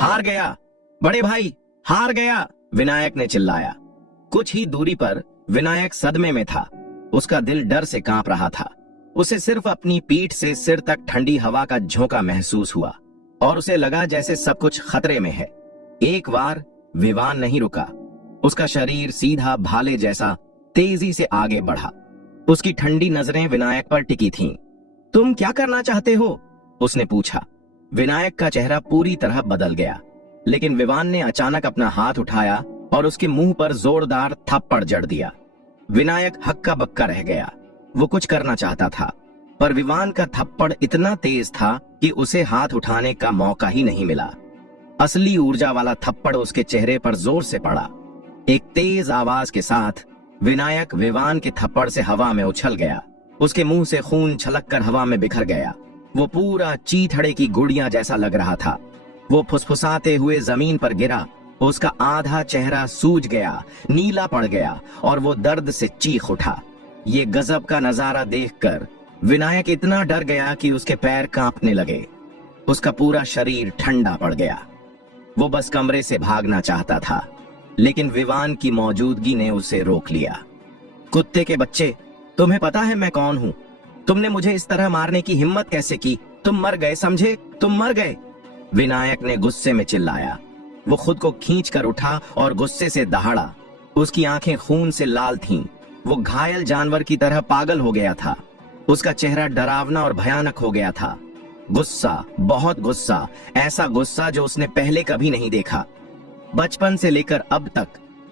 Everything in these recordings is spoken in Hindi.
हार गया बड़े भाई, हार गया, विनायक ने चिल्लाया। कुछ ही दूरी पर विनायक सदमे में था। उसका दिल डर से कांप रहा था। उसे सिर्फ अपनी पीठ से सिर तक ठंडी हवा का झोंका महसूस हुआ और उसे लगा जैसे सब कुछ खतरे में है। एक बार विवान नहीं रुका। उसका शरीर सीधा भाले जैसा तेजी से आगे बढ़ा। उसकी ठंडी नजरें विनायक पर टिकी थीं। तुम क्या करना चाहते हो? उसने पूछा। विनायक का चेहरा पूरी तरह बदल गया, लेकिन विवान ने अचानक अपना हाथ उठाया और उसके मुंह पर जोरदार थप्पड़ जड़ दिया। विनायक हक्का बक्का रह गया। वो कुछ करना चाहता था, पर विवान का थप्पड़ इतना तेज था कि उसे हाथ उठाने का मौका ही नहीं मिला। असली ऊर्जा वाला थप्पड़ उसके चेहरे पर जोर से पड़ा। एक तेज आवाज के साथ विनायक विवान के थप्पड़ से हवा में उछल गया। उसके मुंह से खून छलककर हवा में बिखर गया। वो पूरा चीथड़े की गुड़िया जैसा लग रहा था। वो फुसफुसाते हुए जमीन पर गिरा। उसका आधा चेहरा सूज गया, नीला पड़ गया और वो दर्द से चीख उठा। ये गजब का नजारा देखकर विनायक इतना डर गया कि उसके पैर कांपने लगे। उसका पूरा शरीर ठंडा पड़ गया। वो बस कमरे से भागना चाहता था, लेकिन विवान की मौजूदगी ने उसे रोक लिया। कुत्ते के बच्चे, तुम्हें पता है मैं कौन हूं? तुमने मुझे इस तरह मारने की हिम्मत कैसे की? तुम मर गए, समझे? तुम मर गए, विनायक ने गुस्से में चिल्लाया। वो खुद को खींचकर उठा और गुस्से से दहाड़ा। उसकी आंखें खून से लाल थीं। वो घायल जानवर की तरह पागल हो गया था। उसका चेहरा डरावना और भयानक हो गया था। गुस्सा, बहुत गुस्सा, ऐसा गुस्सा जो उसने पहले कभी नहीं देखा। बचपन से लेकर अब तक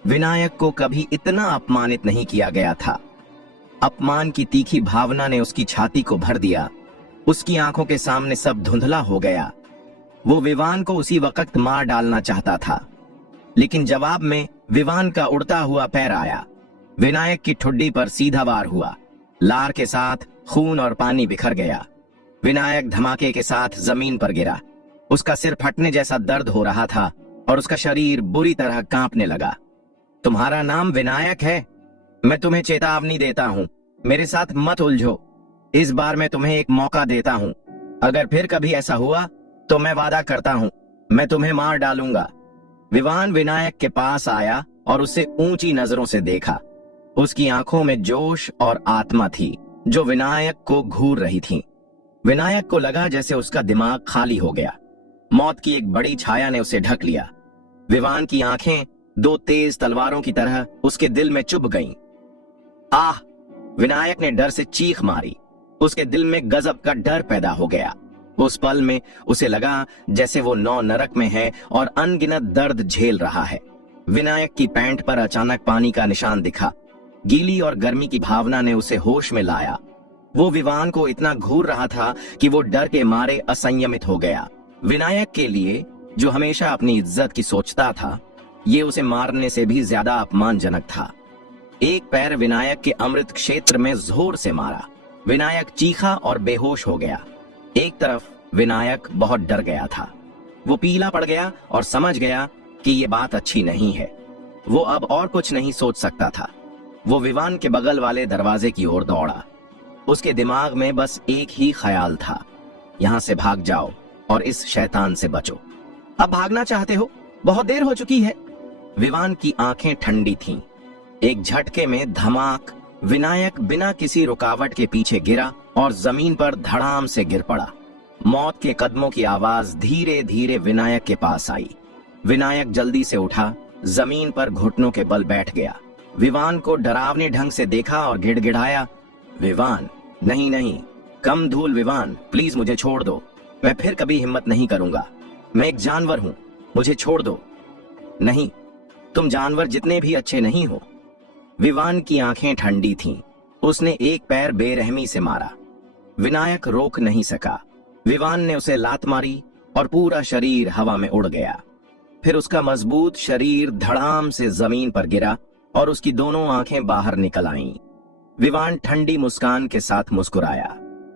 विनायक को कभी इतना अपमानित नहीं किया गया था। अपमान की तीखी भावना ने उसकी छाती को भर दिया। उसकी आंखों के सामने सब धुंधला हो गया। वो विवान को उसी वक्त मार डालना चाहता था, लेकिन जवाब में विवान का उड़ता हुआ पैर आया। विनायक की ठुड्डी पर सीधा वार हुआ। लार के साथ खून और पानी बिखर गया। विनायक धमाके के साथ जमीन पर गिरा। उसका सिर फटने जैसा दर्द हो रहा था और उसका शरीर बुरी तरह कांपने लगा। तुम्हारा नाम विनायक है? मैं तुम्हें चेतावनी देता हूं, मेरे साथ मत उलझो। इस बार मैं तुम्हें एक मौका देता हूं। अगर फिर कभी ऐसा हुआ तो मैं वादा करता हूं, मैं तुम्हें मार डालूंगा। विवान विनायक के पास आया और उसे ऊंची नजरों से देखा। उसकी आंखों में जोश और आत्मा थी जो विनायक को घूर रही थी। विनायक को लगा जैसे उसका दिमाग खाली हो गया। मौत की एक बड़ी छाया ने उसे ढक लिया। विवान की आंखें दो तेज तलवारों की तरह उसके दिल में चुभ गईं। आह! विनायक ने डर से चीख मारी। उसके दिल में गजब का डर पैदा हो गया। उस पल में उसे लगा जैसे वो नौ नरक में है और अनगिनत दर्द झेल रहा है। विनायक की पैंट पर अचानक पानी का निशान दिखा। गीली और गर्मी की भावना ने उसे होश में लाया। वो विवान को इतना घूर रहा था कि वो डर के मारे असंयमित हो गया। विनायक के लिए, जो हमेशा अपनी इज्जत की सोचता था, ये उसे मारने से भी ज्यादा अपमानजनक था। एक पैर विनायक के अमृत क्षेत्र में जोर से मारा। विनायक चीखा और बेहोश हो गया। एक तरफ विनायक बहुत डर गया था। वो पीला पड़ गया और समझ गया कि ये बात अच्छी नहीं है। वो अब और कुछ नहीं सोच सकता था। वो विवान के बगल वाले दरवाजे की ओर दौड़ा। उसके दिमाग में बस एक ही ख्याल था, यहां से भाग जाओ और इस शैतान से बचो। अब भागना चाहते हो? बहुत देर हो चुकी है। विवान की आंखें ठंडी थीं। एक झटके में धमाक, विनायक बिना किसी रुकावट के पीछे गिरा और जमीन पर धड़ाम से गिर पड़ा। मौत के कदमों की आवाज धीरे धीरे विनायक के पास आई। विनायक जल्दी से उठा, जमीन पर घुटनों के बल बैठ गया। विवान को डरावने ढंग से देखा और गिड़गिड़ाया, विवान, नहीं नहीं, कम धूल विवान, प्लीज मुझे छोड़ दो। मैं फिर कभी हिम्मत नहीं करूंगा। मैं एक जानवर हूं, मुझे छोड़ दो। नहीं, तुम जानवर जितने भी अच्छे नहीं हो। विवान की आंखें ठंडी थीं। उसने एक पैर बेरहमी से मारा। विनायक रोक नहीं सका। विवान ने उसे लात मारी और पूरा शरीर हवा में उड़ गया। फिर उसका मजबूत शरीर धड़ाम से जमीन पर गिरा और उसकी दोनों आंखें बाहर निकल आईं। विवान ठंडी मुस्कान के साथ मुस्कुराया।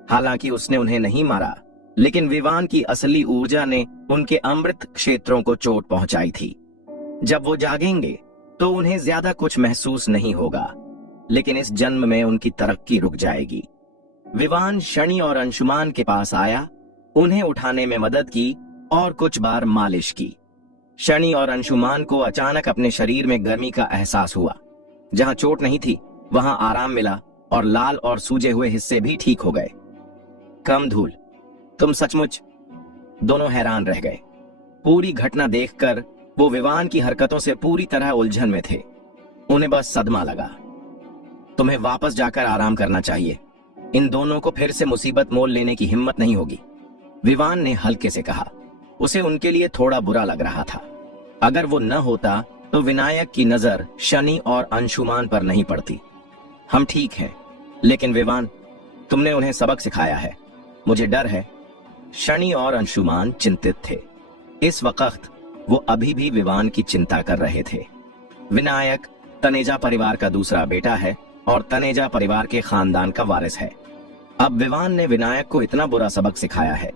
हालांकि उसने उन्हें नहीं मारा, लेकिन विवान की असली ऊर्जा ने उनके अमृत क्षेत्रों को चोट पहुंचाई थी। जब वो जागेंगे तो उन्हें ज्यादा कुछ महसूस नहीं होगा, लेकिन इस जन्म में उनकी तरक्की रुक जाएगी। विवान शनि और अंशुमान के पास आया, उन्हें उठाने में मदद की और कुछ बार मालिश की। शनि और अंशुमान को अचानक अपने शरीर में गर्मी का एहसास हुआ। जहां चोट नहीं थी वहां आराम मिला और लाल और सूजे हुए हिस्से भी ठीक हो गए। कम धूल, तुम सचमुच। दोनों हैरान रह गए। पूरी घटना देखकर वो विवान की हरकतों से पूरी तरह उलझन में थे। उन्हें बस सदमा लगा। तुम्हें वापस जाकर आराम करना चाहिए। इन दोनों को फिर से मुसीबत मोल लेने की हिम्मत नहीं होगी, विवान ने हल्के से कहा। उसे उनके लिए थोड़ा बुरा लग रहा था। अगर वो न होता तो विनायक की नजर शनि और अंशुमान पर नहीं पड़ती। हम ठीक हैं, लेकिन विवान, तुमने उन्हें सबक सिखाया है। मुझे डर है। शनि और अंशुमान चिंतित थे। इस वक्त वो अभी भी विवान की चिंता कर रहे थे। विनायक तनेजा परिवार का दूसरा बेटा है और तनेजा परिवार के खानदान का वारिस है। अब विवान ने विनायक को इतना बुरा सबक सिखाया है।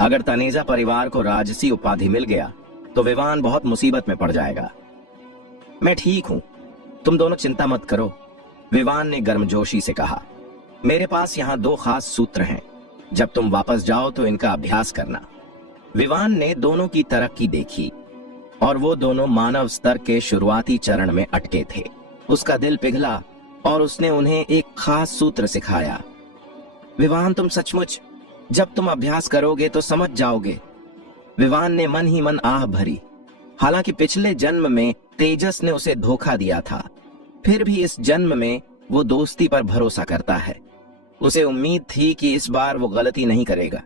अगर तनेजा परिवार को राजसी उपाधि मिल गया तो विवान बहुत मुसीबत में पड़ जाएगा। मैं ठीक हूं, तुम दोनों चिंता मत करो, विवान ने गर्मजोशी से कहा। मेरे पास यहाँ 2 खास सूत्र हैं। जब तुम वापस जाओ तो इनका अभ्यास करना। विवान ने दोनों की तरक्की देखी और वो दोनों मानव स्तर के शुरुआती चरण में अटके थे। उसका दिल पिघला और उसने उन्हें एक खास सूत्र सिखाया। विवान, तुम सचमुच, जब तुम अभ्यास करोगे तो समझ जाओगे। विवान ने मन ही मन आह भरी। हालांकि पिछले जन्म में तेजस ने उसे धोखा दिया था, फिर भी इस जन्म में वो दोस्ती पर भरोसा करता है। उसे उम्मीद थी कि इस बार वो गलती नहीं करेगा।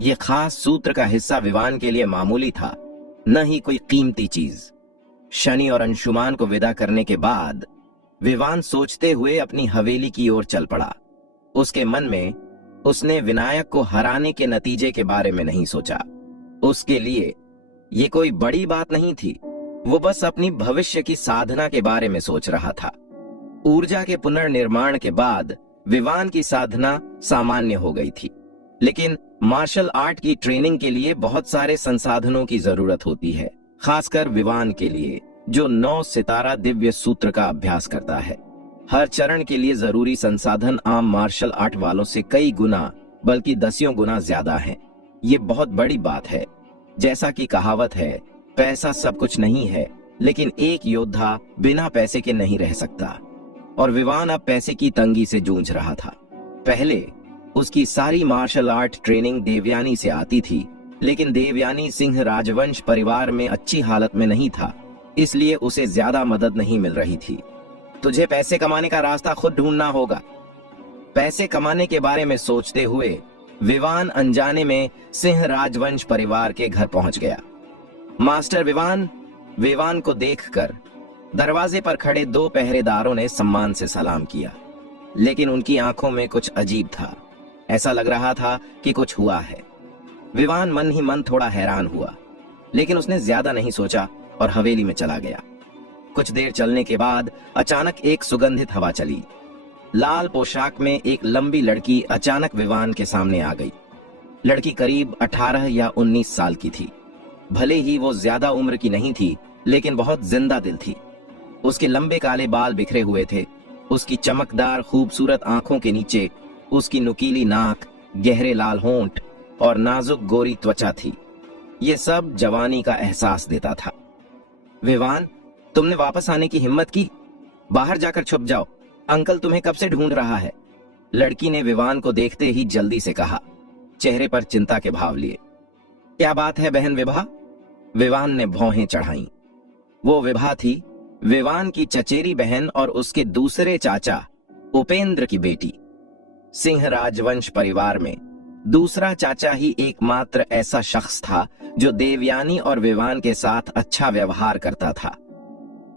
ये खास सूत्र का हिस्सा विवान के लिए मामूली था, न ही कोई कीमती चीज। शनि और अंशुमान को विदा करने के बाद विवान सोचते हुए अपनी हवेली की ओर चल पड़ा। उसके मन में उसने विनायक को हराने के नतीजे के बारे में नहीं सोचा। उसके लिए ये कोई बड़ी बात नहीं थी। वो बस अपनी भविष्य की साधना के बारे में सोच रहा था। ऊर्जा के पुनर्निर्माण के बाद विवान की साधना सामान्य हो गई थी, लेकिन मार्शल आर्ट की ट्रेनिंग के लिए बहुत सारे संसाधनों की जरूरत होती है, खासकर विवान के लिए जो 9 सितारा दिव्य सूत्र का अभ्यास करता है। हर चरण के लिए जरूरी संसाधन आम मार्शल आर्ट वालों से कई गुना, बल्कि दसियों गुना ज्यादा हैं। ये बहुत बड़ी बात है। जैसा कि कहावत है, पैसा सब कुछ नहीं है, लेकिन एक योद्धा बिना पैसे के नहीं रह सकता। और विवान अब पैसे की तंगी से जूझ रहा था। पहले उसकी सारी मार्शल आर्ट ट्रेनिंग देवयानी से आती थी, लेकिन देवयानी सिंह राजवंश परिवार में अच्छी हालत में नहीं था, इसलिए उसे ज्यादा मदद नहीं मिल रही थी। तुझे पैसे कमाने का रास्ता खुद ढूंढना होगा। पैसे कमाने के बारे में सोचते हुए विवान अनजाने में सिंह राजवंश परिवार के घर पहुंच गया। मास्टर विवान, विवान को देखकर दरवाजे पर खड़े 2 पहरेदारों ने सम्मान से सलाम किया, लेकिन उनकी आंखों में कुछ अजीब था। ऐसा लग रहा था कि कुछ हुआ है। विवान मन ही मन थोड़ा हैरान हुआ, लेकिन उसने ज्यादा नहीं सोचा और हवेली में चला गया। कुछ देर चलने के बाद अचानक एक सुगंधित हवा चली। लाल पोशाक में एक लंबी लड़की अचानक विवान के सामने आ गई। लड़की करीब 18 या 19 साल की थी। भले ही वो ज्यादा उम्र की नहीं थी, लेकिन बहुत जिंदा दिल थी। उसके लंबे काले बाल बिखरे हुए थे। उसकी चमकदार खूबसूरत आंखों के नीचे उसकी नुकीली नाक, गहरे लाल होंठ और नाजुक गोरी त्वचा थी। ये सब जवानी का एहसास देता था। विवान, तुमने वापस आने की हिम्मत की। बाहर जाकर छुप जाओ, अंकल तुम्हें कब से ढूंढ रहा है। लड़की ने विवान को देखते ही जल्दी से कहा, चेहरे पर चिंता के भाव लिए। क्या बात है बहन विभा? विवान ने भौहें चढ़ाई। वो विभा थी, विवान की चचेरी बहन और उसके दूसरे चाचा उपेंद्र की बेटी। सिंह राजवंश परिवार में दूसरा चाचा ही एकमात्र ऐसा शख्स था जो देवयानी और विवान के साथ अच्छा व्यवहार करता था।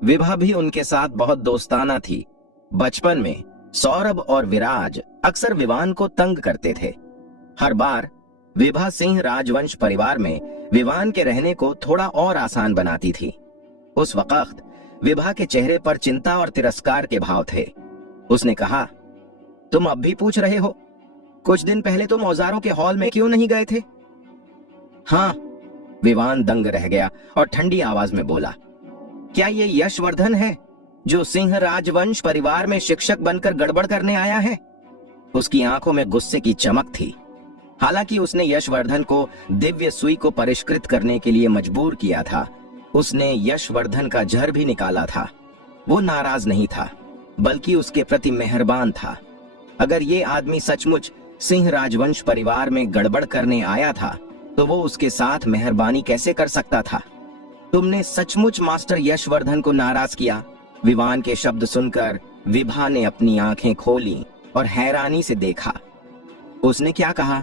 विभा भी उनके साथ बहुत दोस्ताना थी। बचपन में सौरभ और विराज अक्सर विवान को तंग करते थे। हर बार विभा सिंह राजवंश परिवार में विवान के रहने को थोड़ा और आसान बनाती थी। उस वक्त विभा के चेहरे पर चिंता और तिरस्कार के भाव थे। उसने कहा, तुम अब भी पूछ रहे हो? कुछ दिन पहले तुम औजारों के हॉल में क्यों नहीं गए थे? हाँ, विवान दंग रह गया और ठंडी आवाज में बोला, क्या ये यशवर्धन है जो सिंह राजवंश परिवार में शिक्षक बनकर गड़बड़ करने आया है? उसकी आंखों में गुस्से की चमक थी। हालांकि उसने यशवर्धन को दिव्य सुई को परिष्कृत करने के लिए मजबूर किया था, उसने यशवर्धन का जहर भी निकाला था। वो नाराज नहीं था, बल्कि उसके प्रति मेहरबान था। अगर ये आदमी सचमुच सिंह राजवंश परिवार में गड़बड़ करने आया था, तो वो उसके साथ मेहरबानी कैसे कर सकता था? तुमने सचमुच मास्टर यशवर्धन को नाराज किया। विवान के शब्द सुनकर विभा ने अपनी आंखें खोली और हैरानी से देखा। उसने क्या कहा?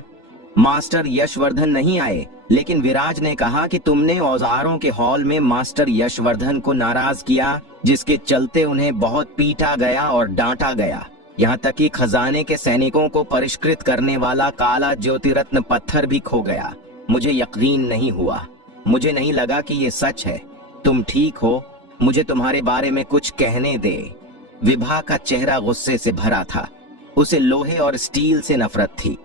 मास्टर यशवर्धन नहीं आए, लेकिन विराज ने कहा कि तुमने औजारों के हॉल में मास्टर यशवर्धन को नाराज किया, जिसके चलते उन्हें बहुत पीटा गया और डांटा गया। यहाँ तक कि खजाने के सैनिकों को परिष्कृत करने वाला काला ज्योतिरत्न पत्थर भी खो गया। मुझे यकीन नहीं हुआ। मुझे नहीं लगा कि ये सच है। तुम ठीक हो? मुझे तुम्हारे बारे में कुछ कहने दे। विभा का चेहरा गुस्से से भरा था। उसे लोहे और स्टील से नफरत थी।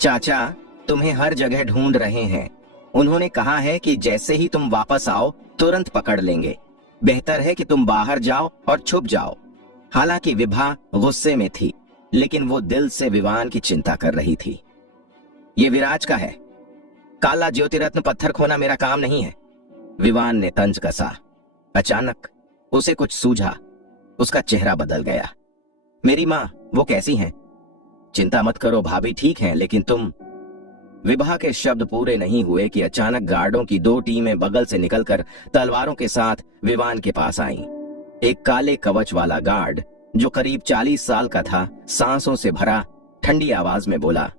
चाचा, तुम्हें हर जगह ढूंढ रहे हैं। उन्होंने कहा है कि जैसे ही तुम वापस आओ तुरंत पकड़ लेंगे। बेहतर है कि तुम बाहर जाओ और छुप जाओ। हालांकि विभा गुस्से में थी, लेकिन वो दिल से विवान की चिंता कर रही थी। ये विराज का है। काला ज्योतिरत्न पत्थर खोना मेरा काम नहीं है। विवान ने तंज कसा। अचानक उसे कुछ सूझा। उसका चेहरा बदल गया। मेरी माँ, वो कैसी हैं? चिंता मत करो, भाभी ठीक हैं, लेकिन तुम। विभा के शब्द पूरे नहीं हुए कि अचानक गार्डों की 2 टीमें बगल से निकलकर तलवारों के साथ विवान के पास आईं। एक काले कवच वाला गार्ड, जो करीब 40 साल का था, सांसों से भरा ठंडी आवाज में बोला,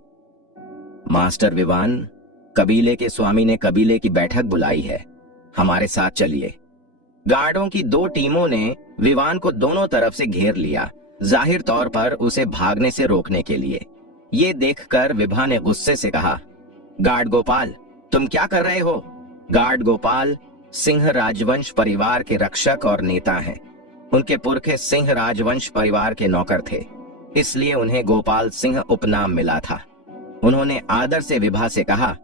मास्टर विवान, कबीले के स्वामी ने कबीले की बैठक बुलाई है, हमारे साथ चलिए। गार्डों की 2 टीमों ने विवान को दोनों तरफ से घेर लिया, जाहिर तौर पर उसे भागने से रोकने के लिए। ये देखकर विभा ने गुस्से से कहा, गार्ड गोपाल, तुम क्या कर रहे हो? गार्ड गोपाल सिंह राजवंश परिवार के रक्षक और नेता हैं। उनके पुरखे सिंह राजवंश परिवार के नौकर थे, इसलिए उन्हें गोपाल सिंह उपनाम मिला था। उन्होंने आदर से विभा से कहा,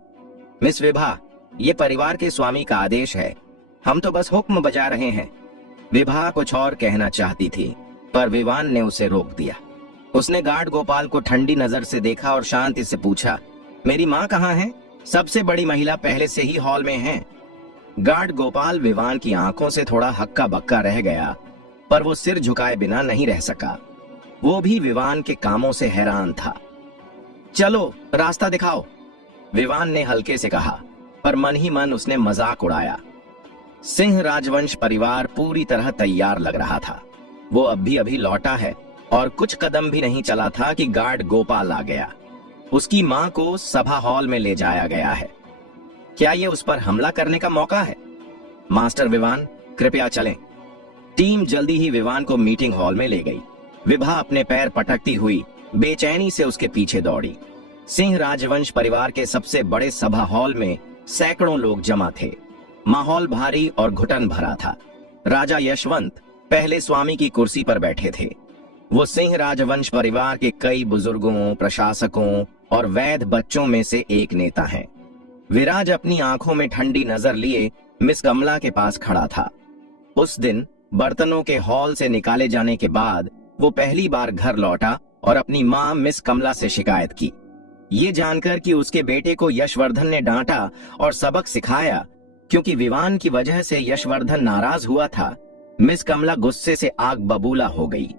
मिस विभा, ये परिवार के स्वामी का आदेश है, हम तो बस हुक्म बजा रहे हैं। विभा कुछ और कहना चाहती थी, पर विवान ने उसे रोक दिया। उसने गार्ड गोपाल को ठंडी नजर से देखा और शांति से पूछा, मेरी माँ कहाँ है? सबसे बड़ी महिला पहले से ही हॉल में है। गार्ड गोपाल विवान की आंखों से थोड़ा हक्का बक्का रह गया, पर वो सिर झुकाए बिना नहीं रह सका। वो भी विवान के कामों से हैरान था। चलो रास्ता दिखाओ, विवान ने हल्के से कहा, पर मन ही मन उसने मजाक उड़ाया। सिंह राजवंश परिवार पूरी तरह तैयार लग रहा था। वो अभी लौटा है और कुछ कदम भी नहीं चला था कि गार्ड गोपाल आ गया। उसकी मां को सभा हॉल में ले जाया गया है। क्या ये उस पर हमला करने का मौका है? मास्टर विवान, कृपया चलें। टीम जल्दी ही विवान को मीटिंग हॉल में ले गई। विभा अपने पैर पटकती हुई बेचैनी से उसके पीछे दौड़ी। सिंह राजवंश परिवार के सबसे बड़े सभा हॉल में सैकड़ों लोग जमा थे। माहौल भारी और घुटन भरा था। राजा यशवंत पहले स्वामी की कुर्सी पर बैठे थे। वो सिंह राजवंश परिवार के कई बुजुर्गों, प्रशासकों और वैध बच्चों में से एक नेता हैं। विराज अपनी आंखों में ठंडी नजर लिए मिस कमला के पास खड़ा था। उस दिन बर्तनों के हॉल से निकाले जाने के बाद वो पहली बार घर लौटा और अपनी मां मिस कमला से शिकायत की। ये जानकर कि उसके बेटे को यशवर्धन ने डांटा और सबक सिखाया, क्योंकि विवान की वजह से यशवर्धन नाराज हुआ था, मिस कमला गुस्से से आग बबूला हो गई।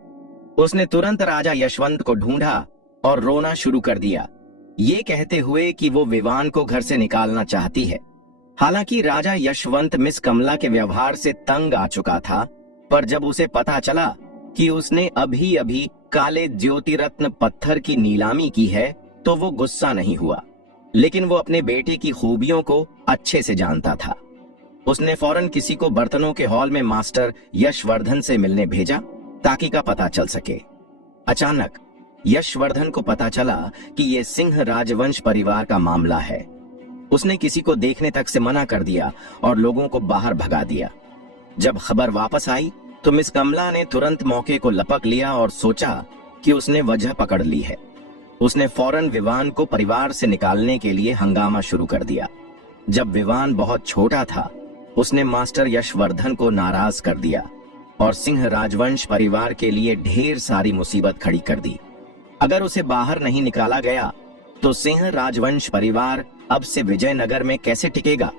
उसने तुरंत राजा यशवंत को ढूंढा और रोना शुरू कर दिया, ये कहते हुए कि वो विवान को घर से निकालना चाहती है। हालांकि राजा यशवंत मिस कमला के व्यवहार से तंग आ चुका था, पर जब उसे पता चला कि उसने अभी अभी काले ज्योतिरत्न पत्थर की नीलामी की है, तो वो गुस्सा नहीं हुआ। लेकिन वो अपने बेटे की खूबियों को अच्छे से जानता था। उसने फौरन किसी को बर्तनों के हॉल में मास्टर यशवर्धन से मिलने भेजा, ताकि का पता चल सके। अचानक यशवर्धन को पता चला कि ये सिंह राजवंश परिवार का मामला है। उसने किसी को देखने तक से मना कर दिया और लोगों को बाहर भगा दिया। जब खबर वापस आई तो मिस कमला ने तुरंत मौके को लपक लिया और सोचा कि उसने वजह पकड़ ली है। उसने फौरन विवान को परिवार से निकालने के लिए हंगामा शुरू कर दिया। जब विवान बहुत छोटा था, उसने मास्टर यशवर्धन को नाराज कर दिया और सिंह राजवंश परिवार के लिए ढेर सारी मुसीबत खड़ी कर दी। अगर उसे बाहर नहीं निकाला गया तो सिंह राजवंश परिवार अब से विजयनगर में कैसे टिकेगा?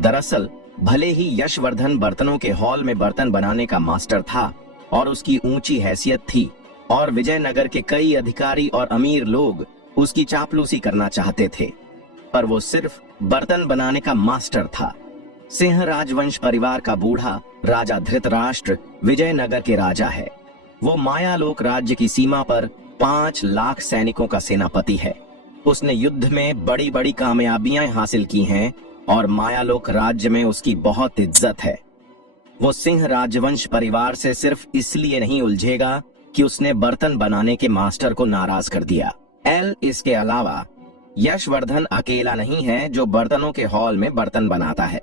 दरअसल भले ही यशवर्धन बर्तनों के हॉल में बर्तन बनाने का मास्टर था और उसकी ऊंची हैसियत थी और विजयनगर के कई अधिकारी और अमीर लोग उसकी चापलूसी करना चाहते थे, पर वो सिर्फ बर्तन बनाने का मास्टर था। सिंह राजवंश परिवार का बूढ़ा राजा धृतराष्ट्र विजयनगर के राजा है। वो मायालोक राज्य की सीमा पर 5 लाख सैनिकों का सेनापति है। उसने युद्ध में बड़ी बड़ी कामयाबियां हासिल की हैं और मायालोक राज्य में उसकी बहुत इज्जत है। वो सिंह राजवंश परिवार से सिर्फ इसलिए नहीं उलझेगा कि उसने बर्तन बनाने के मास्टर को नाराज कर दिया। इसके अलावा यशवर्धन अकेला नहीं है जो बर्तनों के हॉल में बर्तन बनाता है।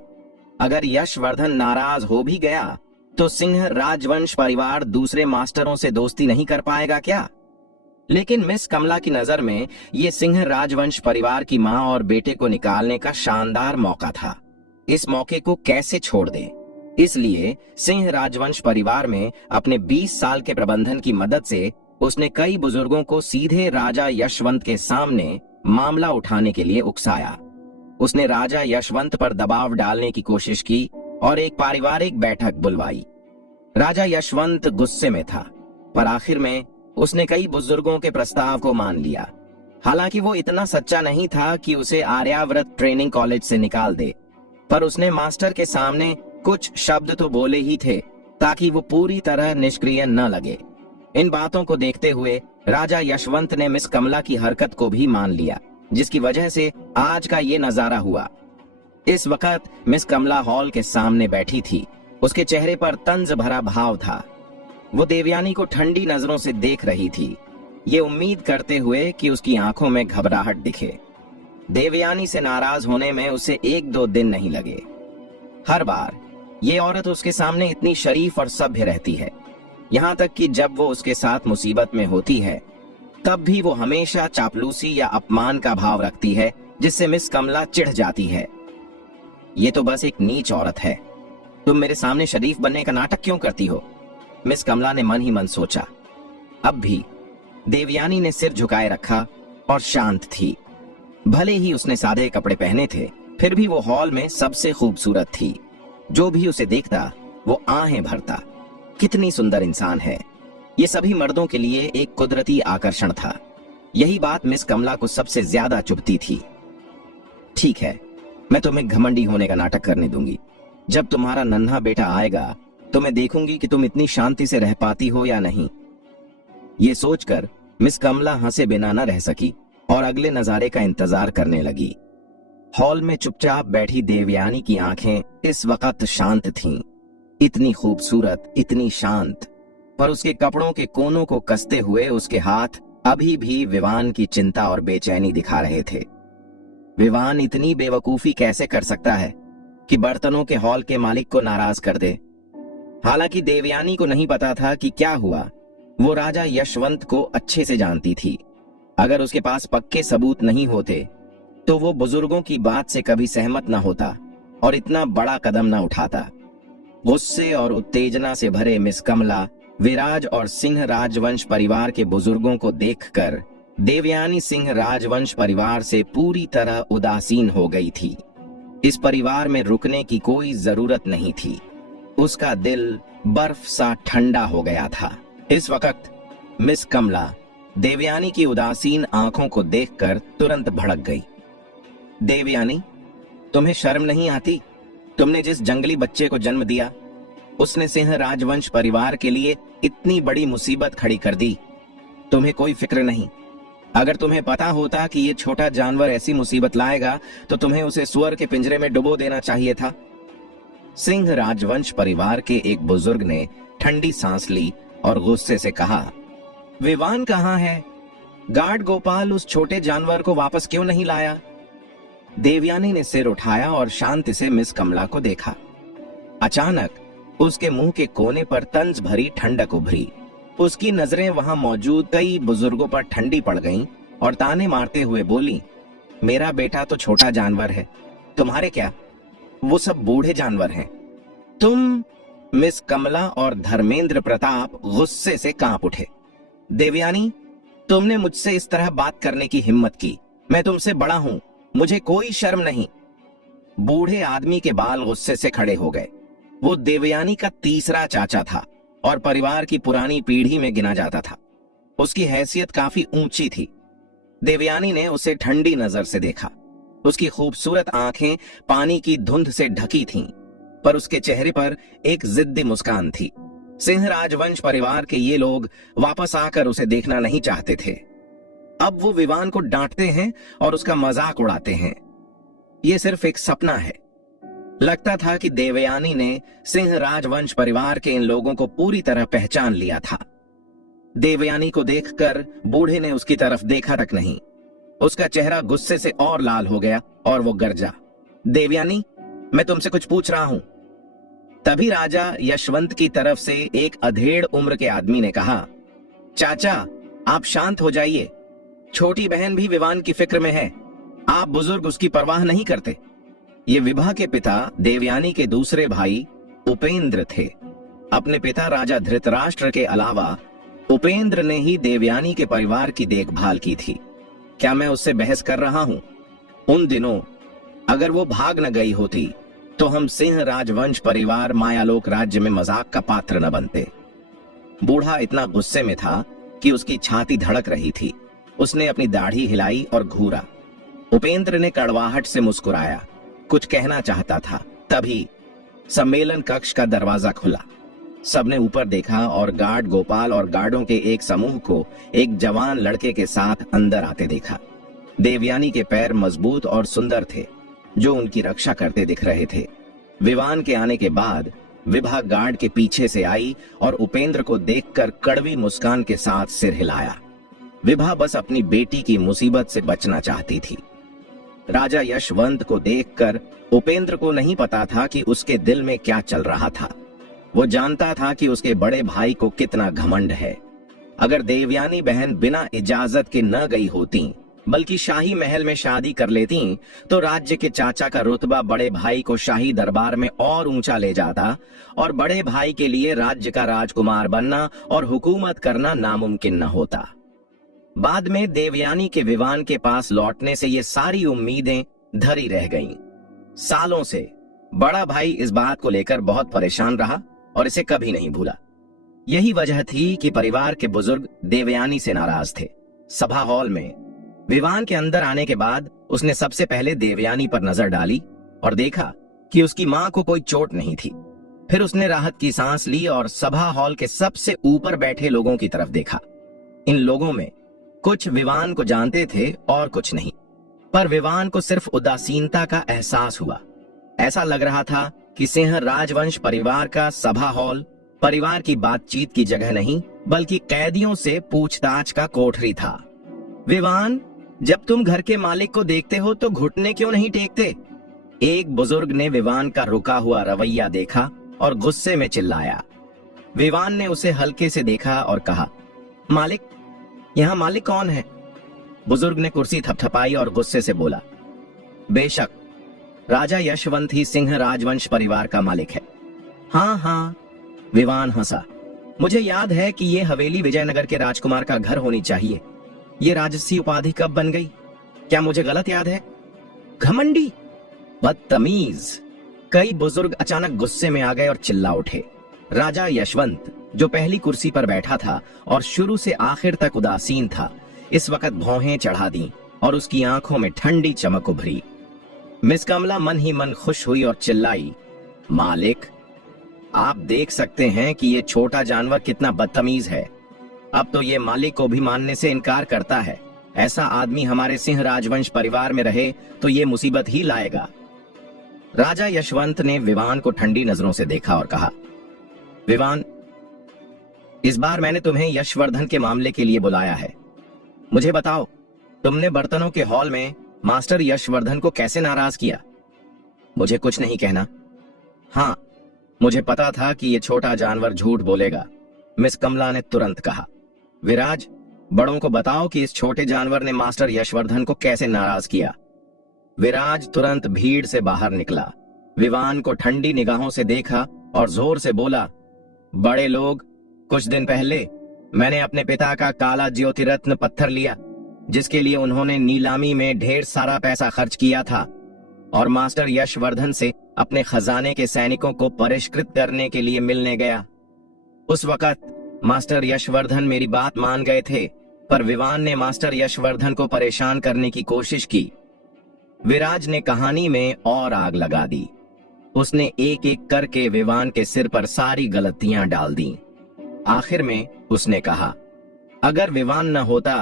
अगर यशवर्धन नाराज हो भी गया तो सिंह राजवंश परिवार दूसरे मास्टरों से दोस्ती नहीं कर पाएगा क्या? लेकिन मिस कमला की नजर में ये सिंह राजवंश परिवार की मां और बेटे को निकालने का शानदार मौका था। इस मौके को कैसे छोड़ दें? इसलिए सिंह राजवंश परिवार में अपने 20 साल के प्रबंधन की मदद से उसने कई बुजुर्गों को सीधे राजा यशवंत के सामने मामला उठाने के लिए उकसाया। उसने राजा यशवंत पर दबाव डालने की कोशिश की और एक पारिवारिक बैठक बुलवाई। राजा यशवंत गुस्से में था, पर आखिर में उसने कई बुजुर्गों के प्रस्ताव को मान लिया। हालांकि वो इतना सच्चा नहीं था कि उसे आर्याव्रत ट्रेनिंग कॉलेज से निकाल दे, पर उसने मास्टर के सामने कुछ शब्द तो बोले ही थे ताकि वो पूरी तरह निष्क्रिय न लगे। इन बातों को देखते हुए राजा यशवंत ने मिस कमला की हरकत को भी मान लिया, जिसकी वजह से आज का ये नजारा हुआ। इस वक्त मिस कमला हॉल के सामने बैठी थी। उसके चेहरे पर तंज भरा भाव था। वो देवयानी को ठंडी नजरों से देख रही थी, ये उम्मीद करते हुए कि उसकी आंखों में घबराहट दिखे। देवयानी से नाराज होने में उसे 1-2 दिन नहीं लगे। हर बार ये औरत उसके सामने इतनी शरीफ और सभ्य रहती है, यहाँ तक कि जब वो उसके साथ मुसीबत में होती है तब भी वो हमेशा चापलूसी या अपमान का भाव रखती है, जिससे मिस कमला चिढ़ जाती है। ये तो बस एक नीच औरत है, तुम मेरे सामने शरीफ बनने का नाटक क्यों करती हो? मिस कमला ने मन ही मन सोचा। अब भी देवयानी ने सिर झुकाए रखा और शांत थी। भले ही उसने सादे कपड़े पहने थे, फिर भी वो हॉल में सबसे खूबसूरत थी। जो भी उसे देखता वो आहें भरता। कितनी सुंदर इंसान है। ये सभी मर्दों के लिए एक कुदरती आकर्षण था। यही बात मिस कमला को सबसे ज्यादा चुभती थी। ठीक है, मैं तुम्हें घमंडी होने का नाटक करने दूंगी। जब तुम्हारा नन्हा बेटा आएगा तो मैं देखूंगी कि तुम इतनी शांति से रह पाती हो या नहीं। ये सोचकर मिस कमला हंसे बिना न रह सकी और अगले नजारे का इंतजार करने लगी। हॉल में चुपचाप बैठी देवयानी की आंखें इस वक्त शांत थीं। इतनी खूबसूरत, इतनी शांत, पर उसके कपड़ों के कोनों को कसते हुए उसके हाथ अभी भी विवान की चिंता और बेचैनी दिखा रहे थे। विवान इतनी बेवकूफी कैसे कर सकता है कि बर्तनों के हॉल के मालिक को नाराज कर दे? हालांकि देवयानी को नहीं पता था कि क्या हुआ। वो राजा यशवंत को अच्छे से जानती थी। अगर उसके पास पक्के सबूत नहीं होते तो वो बुजुर्गों की बात से कभी सहमत न होता और इतना बड़ा कदम न उठाता। गुस्से और उत्तेजना से भरे मिस कमला विराज और सिंह राजवंश परिवार के बुजुर्गों को देखकर देवयानी सिंह राजवंश परिवार से पूरी तरह उदासीन हो गई थी। इस परिवार में रुकने की कोई जरूरत नहीं थी। उसका दिल बर्फ सा ठंडा हो गया था। इस वक्त मिस कमला देवयानी की उदासीन आंखों को देखकर तुरंत भड़क गई। देवयानी, तुम्हें शर्म नहीं आती? तुमने जिस जंगली बच्चे को जन्म दिया उसने सिंह राजवंश परिवार के लिए इतनी बड़ी मुसीबत खड़ी कर दी। तुम्हें कोई फिक्र नहीं। अगर तुम्हें पता होता कि ये छोटा जानवर ऐसी मुसीबत लाएगा तो तुम्हें उसे सुअर के पिंजरे में डुबो देना चाहिए था। सिंह राजवंश परिवार के एक बुजुर्ग ने ठंडी सांस ली और गुस्से से कहा, विवान कहाँ है? गार्ड गोपाल उस छोटे जानवर को वापस क्यों नहीं लाया? देवयानी ने सिर उठाया और शांति से मिस कमला को देखा। अचानक उसके मुंह के कोने पर तंज भरी ठंडक उभरी। उसकी नजरें वहां मौजूद कई बुजुर्गों पर ठंडी पड़ गईं और ताने मारते हुए बोली, मेरा बेटा तो छोटा जानवर है, तुम्हारे क्या? वो सब बूढ़े जानवर हैं। तुम? मिस कमला और धर्मेंद्र प्रताप गुस्से से कांप उठे। देवयानी, तुमने मुझसे इस तरह बात करने की हिम्मत की। मैं तुमसे बड़ा हूं, मुझे कोई शर्म नहीं। बूढ़े आदमी के बाल गुस्से से खड़े हो गए। वो देवयानी का तीसरा चाचा था और परिवार की पुरानी पीढ़ी में गिना जाता था। उसकी हैसियत काफी ऊंची थी। देवयानी ने उसे ठंडी नजर से देखा। उसकी खूबसूरत आंखें पानी की धुंध से ढकी थीं, पर उसके चेहरे पर एक जिद्दी मुस्कान थी। सिंह राजवंश परिवार के ये लोग वापस आकर उसे देखना नहीं चाहते थे। अब वो विवान को डांटते हैं और उसका मजाक उड़ाते हैं। ये सिर्फ एक सपना है। लगता था कि देवयानी ने सिंह राजवंश परिवार के इन लोगों को पूरी तरह पहचान लिया था। देवयानी को देखकर बूढ़े ने उसकी तरफ देखा तक नहीं। उसका चेहरा गुस्से से और लाल हो गया और वो गरजा, देवयानी, मैं तुमसे कुछ पूछ रहा हूं। तभी राजा यशवंत की तरफ से एक अधेड़ उम्र के आदमी ने कहा, चाचा, आप शांत हो जाइए। छोटी बहन भी विवान की फिक्र में है। आप बुजुर्ग उसकी परवाह नहीं करते। ये विभा के पिता देवयानी के दूसरे भाई उपेंद्र थे। अपने पिता राजा धृतराष्ट्र के अलावा उपेंद्र ने ही देवयानी के परिवार की देखभाल की थी। क्या मैं उससे बहस कर रहा हूं? उन दिनों अगर वो भाग न गई होती तो हम सिंह राजवंश परिवार मायालोक राज्य में मजाक का पात्र न बनते। बूढ़ा इतना गुस्से में था कि उसकी छाती धड़क रही थी। उसने अपनी दाढ़ी हिलाई और घूरा। उपेंद्र ने कड़वाहट से मुस्कुराया, कुछ कहना चाहता था। तभी सम्मेलन कक्ष का दरवाजा खुला। सबने ऊपर देखा और गार्ड गोपाल और गार्डों के एक समूह को एक जवान लड़के के साथ अंदर आते देखा। देवयानी के पैर मजबूत और सुंदर थे, जो उनकी रक्षा करते दिख रहे थे। विवान के आने के बाद विभा गार्ड के पीछे से आई और उपेंद्र को देखकर कड़वी मुस्कान के साथ सिर हिलाया। विभा बस अपनी बेटी की मुसीबत से बचना चाहती थी। राजा यशवंत को देखकर उपेंद्र को नहीं पता था कि उसके दिल में क्या चल रहा था। वो जानता था कि उसके बड़े भाई को कितना घमंड है। अगर देवयानी बहन बिना इजाजत के न गई होती, बल्कि शाही महल में शादी कर लेती, तो राज्य के चाचा का रुतबा बड़े भाई को शाही दरबार में और ऊंचा ले जाता और बड़े भाई के लिए राज्य का राजकुमार बनना और हुकूमत करना नामुमकिन न होता। बाद में देवयानी के विवान के पास लौटने से ये सारी उम्मीदें धरी रह गईं। सालों से बड़ा भाई इस बात को लेकर बहुत परेशान रहा और इसे कभी नहीं भूला। यही वजह थी कि परिवार के बुजुर्ग देवयानी से नाराज थे। सभा हॉल में विवान के अंदर आने के बाद उसने सबसे पहले देवयानी पर नजर डाली और देखा कि उसकी मां को कोई चोट नहीं थी। फिर उसने राहत की सांस ली और सभा हॉल के सबसे ऊपर बैठे लोगों की तरफ देखा। इन लोगों में कुछ विवान को जानते थे और कुछ नहीं, पर विवान को सिर्फ उदासीनता का एहसास हुआ। ऐसा लग रहा था कि सिंह राजवंश परिवार का सभा हॉल परिवार की बातचीत की जगह नहीं, बल्कि कैदियों से पूछताछ का कोठरी था। विवान, जब तुम घर के मालिक को देखते हो तो घुटने क्यों नहीं टेकते? एक बुजुर्ग ने विवान का रुका हुआ रवैया देखा और गुस्से में चिल्लाया। विवान ने उसे हल्के से देखा और कहा, मालिक, यहाँ मालिक कौन है? बुजुर्ग ने कुर्सी थपथपाई और गुस्से से बोला, बेशक राजा यशवंत ही सिंह राजवंश परिवार का मालिक है। हाँ हाँ, विवान हंसा। मुझे याद है कि ये हवेली विजयनगर के राजकुमार का घर होनी चाहिए। ये राजसी उपाधि कब बन गई? क्या मुझे गलत याद है? घमंडी, बदतमीज। कई बुजुर्ग अचानक गुस्से में आ गए और चिल्ला उठे। राजा यशवंत, जो पहली कुर्सी पर बैठा था और शुरू से आखिर तक उदासीन था, इस वक्त भौहें चढ़ा दी और उसकी आंखों में ठंडी चमक उभरी। मिस कमला मन ही मन खुश हुई और चिल्लाई, मालिक, आप देख सकते हैं कि ये छोटा जानवर कितना बदतमीज है। अब तो ये मालिक को भी मानने से इनकार करता है। ऐसा आदमी हमारे सिंह राजवंश परिवार में रहे तो ये मुसीबत ही लाएगा। राजा यशवंत ने विवान को ठंडी नजरों से देखा और कहा, विवान, इस बार मैंने तुम्हें यशवर्धन के मामले के लिए बुलाया है। मुझे बताओ, तुमने बर्तनों के हॉल में मास्टर यशवर्धन को कैसे नाराज किया? मुझे कुछ नहीं कहना। हाँ, मुझे पता था कि ये छोटा जानवर झूठ बोलेगा, मिस कमला ने तुरंत कहा। विराज, बड़ों को बताओ कि इस छोटे जानवर ने मास्टर यशवर्धन को कैसे नाराज किया। विराज तुरंत भीड़ से बाहर निकला, विवान को ठंडी निगाहों से देखा और जोर से बोला, बड़े लोग, कुछ दिन पहले मैंने अपने पिता का काला ज्योतिरत्न पत्थर लिया, जिसके लिए उन्होंने नीलामी में ढेर सारा पैसा खर्च किया था, और मास्टर यशवर्धन से अपने खजाने के सैनिकों को परिष्कृत करने के लिए मिलने गया। उस वक्त मास्टर यशवर्धन मेरी बात मान गए थे, पर विवान ने मास्टर यशवर्धन को परेशान करने की कोशिश की। विराज ने कहानी में और आग लगा दी। उसने एक एक करके विवान के सिर पर सारी गलतियां डाल दी। आखिर में उसने कहा, अगर विवान न होता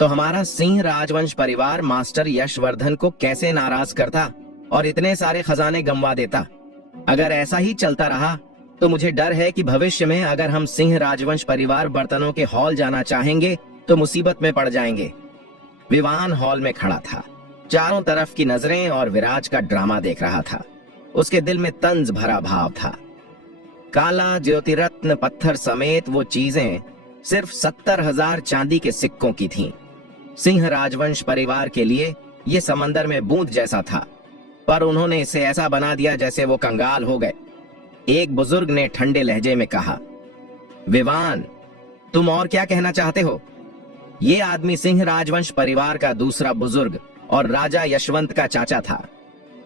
तो हमारा सिंह राजवंश परिवार मास्टर यशवर्धन को कैसे नाराज करता और इतने सारे खजाने गंवा देता। अगर ऐसा ही चलता रहा तो मुझे डर है कि भविष्य में अगर हम सिंह राजवंश परिवार बर्तनों के हॉल जाना चाहेंगे तो मुसीबत में पड़ जाएंगे। विवान हॉल में खड़ा था, चारों तरफ की नजरें और विराज का ड्रामा देख रहा था। उसके दिल में तंज भरा भाव था। काला ज्योतिरत्न पत्थर समेत वो चीजें सिर्फ 70,000 चांदी के सिक्कों की थीं। सिंह राजवंश परिवार के लिए ये समंदर में बूंद जैसा था, पर उन्होंने इसे ऐसा बना दिया जैसे वो कंगाल हो गए। एक बुजुर्ग ने ठंडे लहजे में कहा, विवान, तुम और क्या कहना चाहते हो? ये आदमी सिंह राजवंश परिवार का दूसरा बुजुर्ग और राजा यशवंत का चाचा था।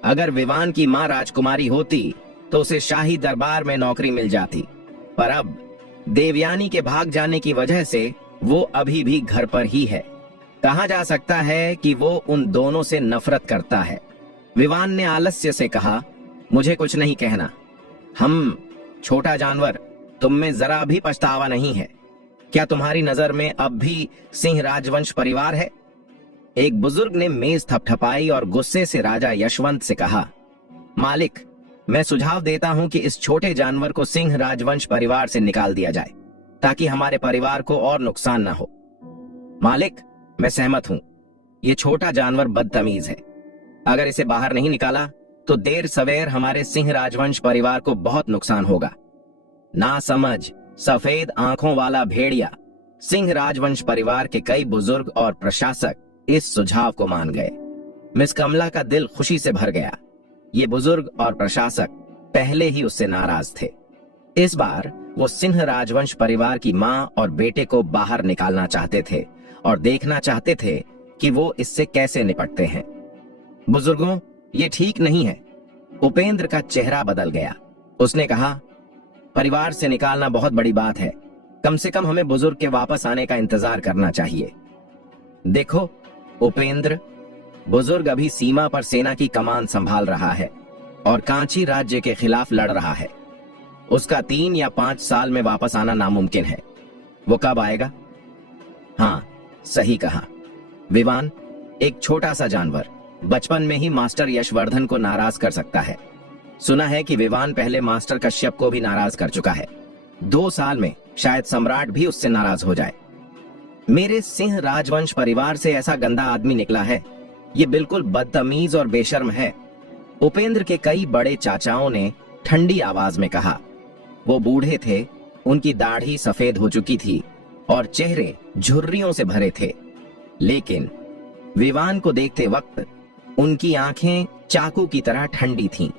अगर विवान की मां राजकुमारी होती तो उसे शाही दरबार में नौकरी मिल जाती, पर अब देवयानी के भाग जाने की वजह से वो अभी भी घर पर ही है। कहा जा सकता है कि वो उन दोनों से नफरत करता है। विवान ने आलस्य से कहा, मुझे कुछ नहीं कहना। हम छोटा जानवर, तुम में जरा भी पछतावा नहीं है। क्या तुम्हारी नजर में अब भी सिंह राजवंश परिवार है? एक बुजुर्ग ने मेज थपथपाई और गुस्से से राजा यशवंत से कहा, मालिक, मैं सुझाव देता हूं कि इस छोटे जानवर को सिंह राजवंश परिवार से निकाल दिया जाए ताकि हमारे परिवार को और नुकसान ना हो। मालिक, मैं सहमत हूं। ये छोटा जानवर बदतमीज है। अगर इसे बाहर नहीं निकाला तो देर सवेर हमारे सिंह राजवंश परिवार को बहुत नुकसान होगा। नासमझ सफेद आंखों वाला भेड़िया। सिंह राजवंश परिवार के कई बुजुर्ग और प्रशासक इस सुझाव को मान गए। मिस कमला का दिल खुशी से भर गया। ये बुजुर्ग और प्रशासक पहले ही उससे नाराज थे। इस बार वो सिंह राजवंश परिवार की मां और बेटे को बाहर निकालना चाहते थे और देखना चाहते थे कि वो इससे कैसे निपटते हैं। बुजुर्गों, ये ठीक नहीं है। उपेंद्र का चेहरा बदल गया। उसने कहा, परिवार से निकालना बहुत बड़ी बात है। कम से कम हमें बुजुर्ग के वापस आने का इंतजार करना चाहिए। देखो उपेंद्र, बुजुर्ग अभी सीमा पर सेना की कमान संभाल रहा है और कांची राज्य के खिलाफ लड़ रहा है। उसका 3 या 5 साल में वापस आना नामुमकिन है। वो कब आएगा? हाँ, सही कहा। विवान, एक छोटा सा जानवर बचपन में ही मास्टर यशवर्धन को नाराज कर सकता है। सुना है कि विवान पहले मास्टर कश्यप को भी नाराज कर चुका है। 2 साल में शायद सम्राट भी उससे नाराज हो जाए। मेरे सिंह राजवंश परिवार से ऐसा गंदा आदमी निकला है। ये बिल्कुल बदतमीज और बेशर्म है। उपेंद्र के कई बड़े चाचाओं ने ठंडी आवाज में कहा। वो बूढ़े थे, उनकी दाढ़ी सफेद हो चुकी थी और चेहरे झुर्रियों से भरे थे, लेकिन विवान को देखते वक्त उनकी आंखें चाकू की तरह ठंडी थीं।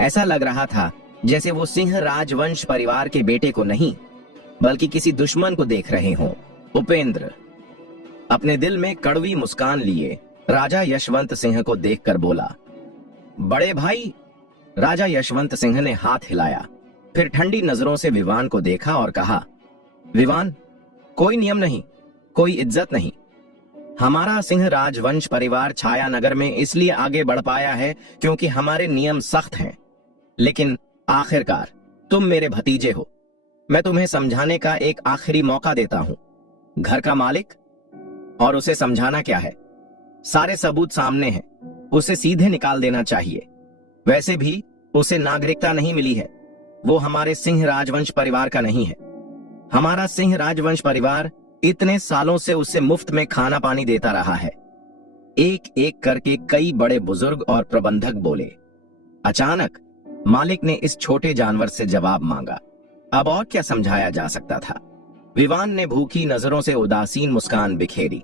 ऐसा लग रहा था जैसे वो सिंह राजवंश परिवार के बेटे को नहीं बल्कि किसी दुश्मन को देख रहे हों। उपेंद्र अपने दिल में कड़वी मुस्कान लिए राजा यशवंत सिंह को देखकर बोला, बड़े भाई। राजा यशवंत सिंह ने हाथ हिलाया, फिर ठंडी नजरों से विवान को देखा और कहा, विवान, कोई नियम नहीं, कोई इज्जत नहीं। हमारा सिंह राजवंश परिवार छाया नगर में इसलिए आगे बढ़ पाया है क्योंकि हमारे नियम सख्त हैं। लेकिन आखिरकार तुम मेरे भतीजे हो। मैं तुम्हें समझाने का एक आखिरी मौका देता हूं। घर का मालिक, और उसे समझाना क्या है? सारे सबूत सामने हैं। उसे सीधे निकाल देना चाहिए। वैसे भी उसे नागरिकता नहीं मिली है। वो हमारे सिंह राजवंश परिवार का नहीं है। हमारा सिंह राजवंश परिवार इतने सालों से उसे मुफ्त में खाना पानी देता रहा है। एक एक करके कई बड़े बुजुर्ग और प्रबंधक बोले। अचानक मालिक ने इस छोटे जानवर से जवाब मांगा। अब और क्या समझाया जा सकता था? विवान ने भूखी नजरों से उदासीन मुस्कान बिखेरी।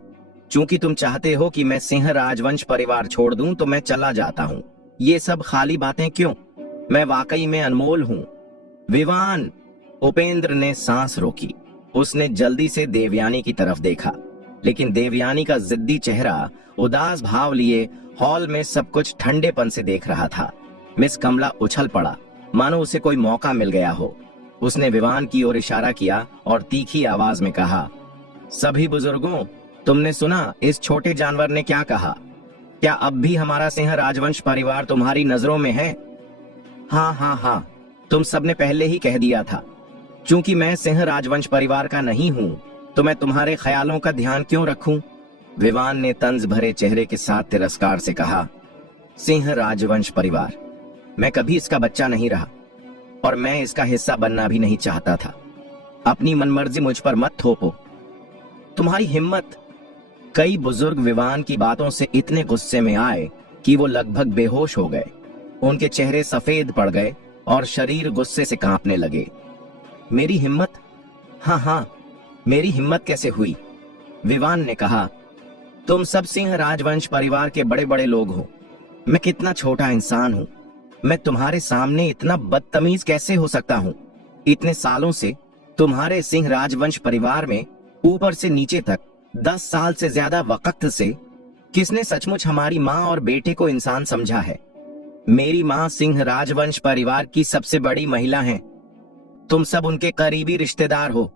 चूंकि तुम चाहते हो कि मैं सिंह राजवंश परिवार छोड़ दूं तो मैं चला जाता हूं। ये सब खाली बातें क्यों? मैं वाकई में अनमोल हूं। विवान! उपेंद्र ने सांस रोकी। उसने जल्दी से देवयानी की तरफ देखा, लेकिन देवयानी का जिद्दी चेहरा उदास भाव लिए हॉल में सब कुछ ठंडेपन से देख रहा था। मिस कमला उछल पड़ा, मानो उसे कोई मौका मिल गया हो। उसने विवान की ओर इशारा किया और तीखी आवाज में कहा, सभी बुजुर्गों, तुमने सुना इस छोटे जानवर ने क्या कहा? क्या अब भी हमारा सिंह राजवंश परिवार तुम्हारी नजरों में है? हाँ हाँ हाँ, तुम सबने पहले ही कह दिया था। चूंकि मैं सिंह राजवंश परिवार का नहीं हूँ, तो मैं तुम्हारे ख्यालों का ध्यान क्यों रखूं? विवान ने तंज भरे चेहरे के साथ तिरस्कार से कहा, सिंह राजवंश परिवार, मैं कभी इसका बच्चा नहीं रहा और मैं इसका हिस्सा बनना भी नहीं चाहता था। अपनी मनमर्जी मुझ पर मत थोपो। तुम्हारी हिम्मत। कई बुजुर्ग विवान की बातों से इतने गुस्से में आए कि वो लगभग बेहोश हो गए। उनके चेहरे सफेद पड़ गए और शरीर गुस्से से कांपने लगे। मेरी हिम्मत? हाँ हाँ, मेरी हिम्मत कैसे हुई? विवान ने कहा, तुम सब सिंह राजवंश परिवार के बड़े बड़े लोग हो। मैं कितना छोटा इंसान हूँ। मैं तुम्हारे सामने इतना बदतमीज कैसे हो सकता हूँ? इतने सालों से तुम्हारे सिंह राजवंश परिवार में ऊपर से नीचे तक 10 साल से ज्यादा वक्त से किसने सचमुच हमारी माँ और बेटे को इंसान समझा है? मेरी माँ सिंह राजवंश परिवार की सबसे बड़ी महिला हैं। तुम सब उनके करीबी रिश्तेदार हो।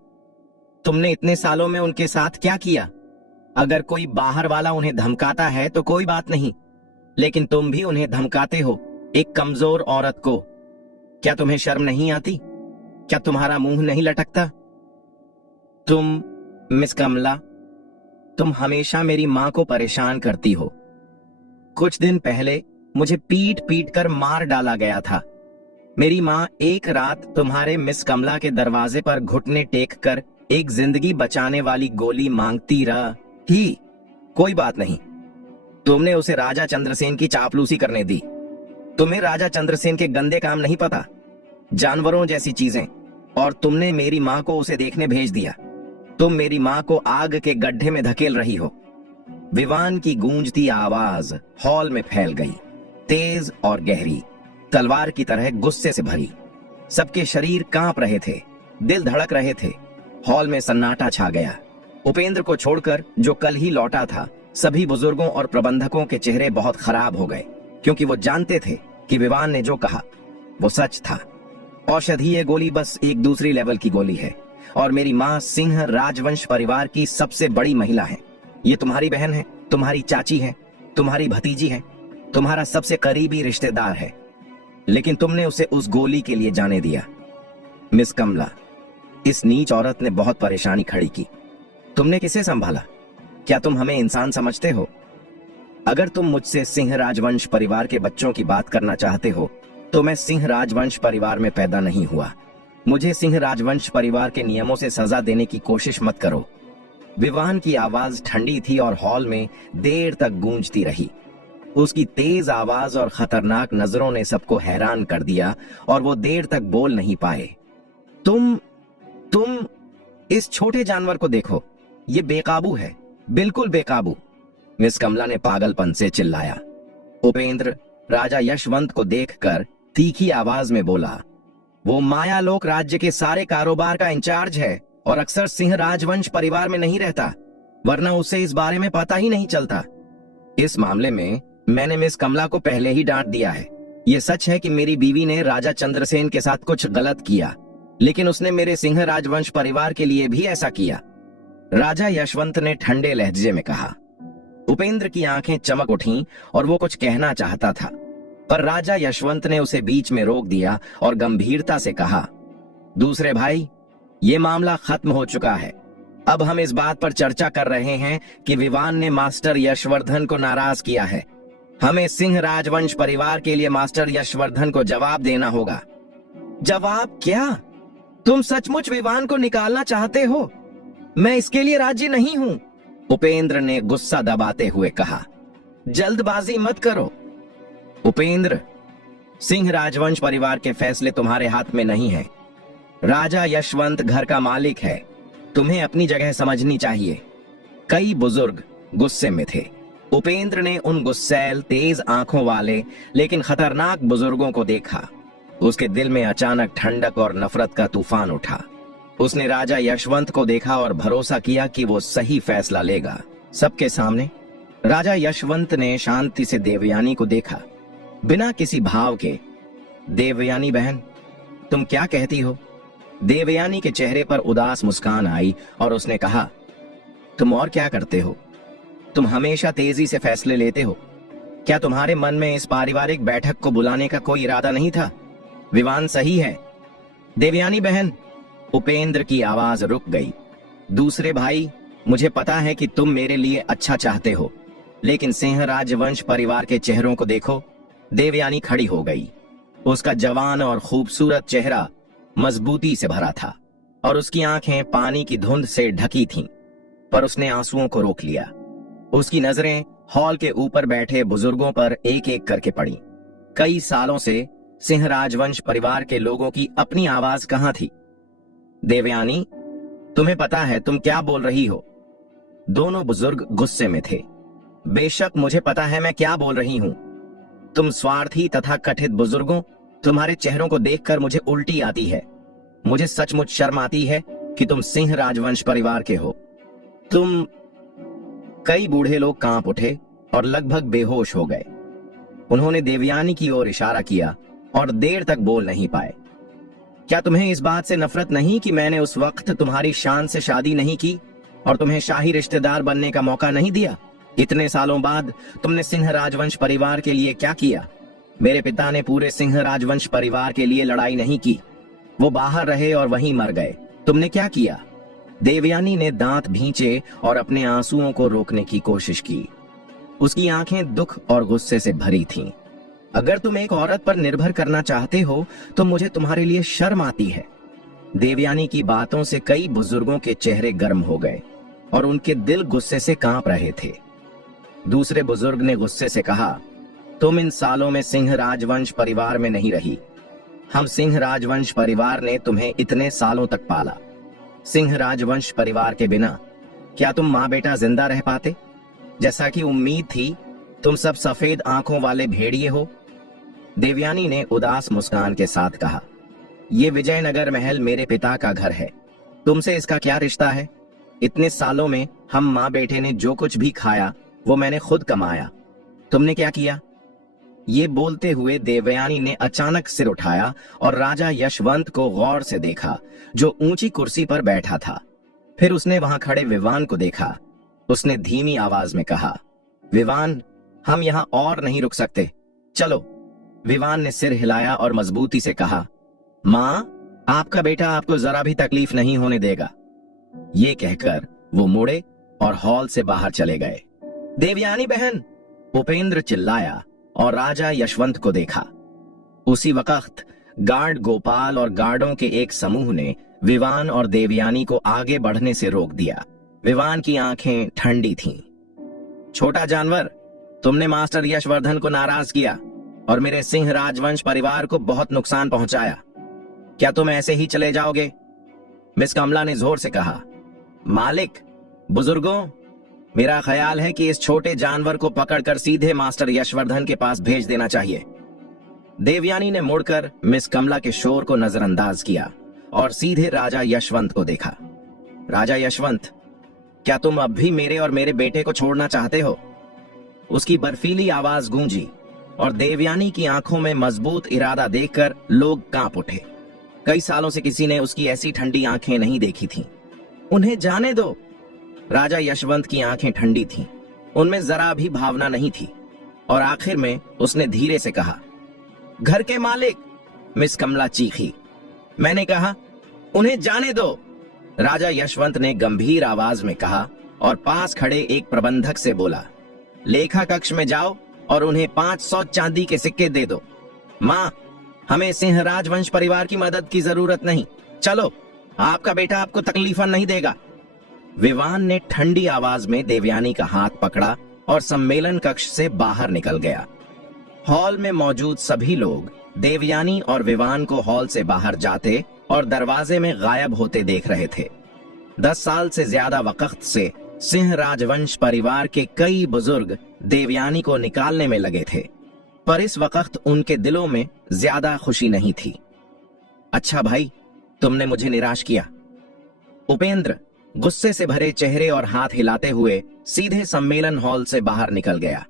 तुमने इतने सालों में उनके साथ क्या किया? अगर कोई बाहर वाला उन्हें धमकाता है तो कोई बात नहीं, लेकिन तुम भी उन्हें धमकाते हो, एक कमजोर औरत को। क्या तुम्हें शर्म नहीं आती? क्या तुम्हारा मुंह नहीं लटकता? तुम, मिस कमला, तुम हमेशा मेरी मां को परेशान करती हो। कुछ दिन पहले मुझे पीट पीट कर मार डाला गया था। मेरी मां एक रात तुम्हारे मिस कमला के दरवाजे पर घुटने टेक कर एक जिंदगी बचाने वाली गोली मांगती रही। कोई बात नहीं, तुमने उसे राजा चंद्रसेन की चापलूसी करने दी। तुम्हें राजा चंद्रसेन के गंदे काम नहीं पता, जानवरों जैसी चीजें, और तुमने मेरी मां को उसे देखने भेज दिया। तुम मेरी मां को आग के गड्ढे में धकेल रही हो। विवान की गूंजती आवाज हॉल में फैल गई, तेज और गहरी, तलवार की तरह गुस्से से भरी। सबके शरीर कांप रहे थे, दिल धड़क रहे थे। हॉल में सन्नाटा छा गया। उपेंद्र को छोड़कर जो कल ही लौटा था, सभी बुजुर्गों और प्रबंधकों के चेहरे बहुत खराब हो गए, क्योंकि वो जानते थे कि विवान ने जो कहा वो सच था। औषधीय गोली बस एक दूसरी लेवल की गोली है, और मेरी माँ सिंह राजवंश परिवार की सबसे बड़ी महिला है। ये तुम्हारी बहन है, तुम्हारी चाची है, तुम्हारी भतीजी है, तुम्हारा सबसे करीबी रिश्तेदार है, लेकिन तुमने उसे उस गोली के लिए जाने दिया। मिस कमला, इस नीच औरत ने बहुत परेशानी खड़ी की। तुमने किसे संभाला? क्या तुम हमें इंसान समझते हो? अगर तुम मुझसे सिंह राजवंश परिवार के बच्चों की बात करना चाहते हो, तो मैं सिंह राजवंश परिवार में पैदा नहीं हुआ। मुझे सिंह राजवंश परिवार के नियमों से सजा देने की कोशिश मत करो। विवान की आवाज ठंडी थी और हॉल में देर तक गूंजती रही। उसकी तेज आवाज और खतरनाक नजरों ने सबको हैरान कर दिया और वो देर तक बोल नहीं पाए। तुम इस छोटे जानवर को देखो, ये बेकाबू है, बिल्कुल बेकाबू। मिस कमला ने पागलपन से चिल्लाया। उपेंद्र राजा यशवंत को देखकर तीखी आवाज में बोला, वो मायालोक राज्य के सारे कारोबार का इंचार्ज है और अक्सर सिंह राजवंश परिवार में नहीं रहता, वरना उसे इस बारे में पता ही नहीं चलता। इस मामले में मैंने मिस कमला को पहले ही डांट दिया है। ये सच है कि मेरी बीवी ने राजा चंद्रसेन के साथ कुछ गलत किया, लेकिन उसने मेरे सिंह राजवंश परिवार के लिए भी ऐसा किया, राजा यशवंत ने ठंडे लहजे में कहा। उपेंद्र की आंखें चमक उठीं और वो कुछ कहना चाहता था, पर राजा यशवंत ने उसे बीच में रोक दिया और गंभीरता से कहा, दूसरे भाई, ये मामला खत्म हो चुका है। अब हम इस बात पर चर्चा कर रहे हैं कि विवान ने मास्टर यशवर्धन को नाराज किया है। हमें सिंह राजवंश परिवार के लिए मास्टर यशवर्धन को जवाब देना होगा। जवाब क्या? तुम सचमुच विवान को निकालना चाहते हो? मैं इसके लिए राजी नहीं हूं, उपेंद्र ने गुस्सा दबाते हुए कहा। जल्दबाजी मत करो उपेंद्र, सिंह राजवंश परिवार के फैसले तुम्हारे हाथ में नहीं है। राजा यशवंत घर का मालिक है, तुम्हें अपनी जगह समझनी चाहिए। कई बुजुर्ग गुस्से में थे। उपेंद्र ने उन गुस्सैल तेज आंखों वाले लेकिन खतरनाक बुजुर्गों को देखा। उसके दिल में अचानक ठंडक और नफरत का तूफान उठा। उसने राजा यशवंत को देखा और भरोसा किया कि वो सही फैसला लेगा। सबके सामने राजा यशवंत ने शांति से देवयानी को देखा, बिना किसी भाव के। देवयानी बहन, तुम क्या कहती हो? देवयानी के चेहरे पर उदास मुस्कान आई और उसने कहा, तुम और क्या करते हो? तुम हमेशा तेजी से फैसले लेते हो। क्या तुम्हारे मन में इस पारिवारिक बैठक को बुलाने का कोई इरादा नहीं था? विवान सही है। देवयानी बहन, उपेंद्र की आवाज रुक गई। दूसरे भाई, मुझे पता है कि तुम मेरे लिए अच्छा चाहते हो, लेकिन सिंह राजवंश परिवार के चेहरों को देखो। देवयानी खड़ी हो गई। उसका जवान और खूबसूरत चेहरा मजबूती से भरा था और उसकी आंखें पानी की धुंध से ढकी थीं, पर उसने आंसुओं को रोक लिया। उसकी नजरें हॉल के ऊपर बैठे बुजुर्गों पर एक एक करके पड़ी। कई सालों से सिंह राजवंश परिवार के लोगों की अपनी आवाज कहां थी? देवयानी, तुम्हें पता है तुम क्या बोल रही हो? दोनों बुजुर्ग गुस्से में थे। बेशक मुझे पता है मैं क्या बोल रही हूं। तुम स्वार्थी तथा कथित बुजुर्गों, तुम्हारे चेहरों को देखकर मुझे उल्टी आती है। मुझे सचमुच शर्म आती है कि तुम सिंह राजवंश परिवार के हो। तुम। कई बूढ़े लोग कांप उठे और लगभग बेहोश हो गए। उन्होंने देवयानी की ओर इशारा किया और देर तक बोल नहीं पाए। क्या तुम्हें इस बात से नफरत नहीं कि मैंने उस वक्त तुम्हारी शान से शादी नहीं की और तुम्हें शाही रिश्तेदार बनने का मौका नहीं दिया? इतने सालों बाद तुमने सिंह राजवंश परिवार के लिए क्या किया? मेरे पिता ने पूरे सिंह राजवंश परिवार के लिए लड़ाई नहीं की। वो बाहर रहे और वहीं मर गए। तुमने क्या किया? देवयानी ने दांत भींचे और अपने आंसुओं को रोकने की कोशिश की। उसकी आंखें दुख और गुस्से से भरी थीं। अगर तुम एक औरत पर निर्भर करना चाहते हो तो मुझे तुम्हारे लिए शर्म आती है। देवयानी की बातों से कई बुजुर्गों के चेहरे गर्म हो गए और उनके दिल गुस्से से कांप रहे थे। दूसरे बुजुर्ग ने गुस्से से कहा, तुम इन सालों में सिंह राजवंश परिवार में नहीं रही। हम सिंह राजवंश परिवार ने तुम्हें इतने सालों तक पाला। सिंह राजवंश परिवार के बिना क्या तुम माँ बेटा जिंदा रह पाते? जैसा कि उम्मीद थी, तुम सब सफेद आंखों वाले भेड़िए हो। देवयानी ने उदास मुस्कान के साथ कहा, ये विजयनगर महल मेरे पिता का घर है। तुमसे इसका क्या रिश्ता है? इतने सालों में हम माँ बेटे ने जो कुछ भी खाया वो मैंने खुद कमाया। तुमने क्या किया? ये बोलते हुए देवयानी ने अचानक सिर उठाया और राजा यशवंत को गौर से देखा, जो ऊंची कुर्सी पर बैठा था। फिर उसने वहां खड़े विवान को देखा। उसने धीमी आवाज में कहा, विवान, हम यहां और नहीं रुक सकते, चलो। विवान ने सिर हिलाया और मजबूती से कहा, मां, आपका बेटा आपको जरा भी तकलीफ नहीं होने देगा। ये कहकर वो मुड़े और हॉल से बाहर चले गए। देवयानी बहन, उपेंद्र चिल्लाया और राजा यशवंत को देखा। उसी वक्त गार्ड गोपाल और गार्डों के एक समूह ने विवान और देवयानी को आगे बढ़ने से रोक दिया। विवान की आंखें ठंडी थीं। छोटा जानवर, तुमने मास्टर यशवर्धन को नाराज किया और मेरे सिंह राजवंश परिवार को बहुत नुकसान पहुंचाया। क्या तुम ऐसे ही चले जाओगे? मिस कमला ने जोर से कहा। मालिक, बुजुर्गों, मेरा ख्याल है कि इस छोटे जानवर को पकड़कर सीधे मास्टर यशवर्धन के पास भेज देना चाहिए। देवयानी ने मुड़कर मिस कमला के शोर को नजरअंदाज किया और सीधे राजा यशवंत को देखा। राजा यशवंत, क्या तुम अब भी मेरे और मेरे बेटे को छोड़ना चाहते हो? उसकी बर्फीली आवाज गूंजी और देवयानी की आंखों में मजबूत इरादा देखकर लोग कांप उठे। कई सालों से किसी ने उसकी ऐसी ठंडी आंखें नहीं देखी थीं। उन्हें जाने दो। राजा यशवंत की आंखें ठंडी थीं, उनमें जरा भी भावना नहीं थी और आखिर में उसने धीरे से कहा, घर के मालिक। मिस कमला चीखी, मैंने कहा उन्हें जाने दो। राजा यशवंत ने गंभीर आवाज में कहा और पास खड़े एक प्रबंधक से बोला, लेखा कक्ष में जाओ और उन्हें 500 चांदी के सिक्के दे दो। मां, हमें सिंह राजवंश परिवार की मदद की जरूरत नहीं, चलो, आपका बेटा आपको तकलीफ नहीं देगा। विवान ने ठंडी आवाज में देवयानी का हाथ पकड़ा और सम्मेलन कक्ष से बाहर निकल गया। हॉल में मौजूद सभी लोग देवयानी और विवान को हॉल से बाहर जाते और दरवाजे में गायब होते देख रहे थे। 10 साल से ज्यादा वक्त से सिंह राजवंश परिवार के कई बुजुर्ग देवयानी को निकालने में लगे थे, पर इस वक्त उनके दिलों में ज्यादा खुशी नहीं थी। अच्छा भाई, तुमने मुझे निराश किया। उपेंद्र, गुस्से से भरे चेहरे और हाथ हिलाते हुए सीधे सम्मेलन हॉल से बाहर निकल गया।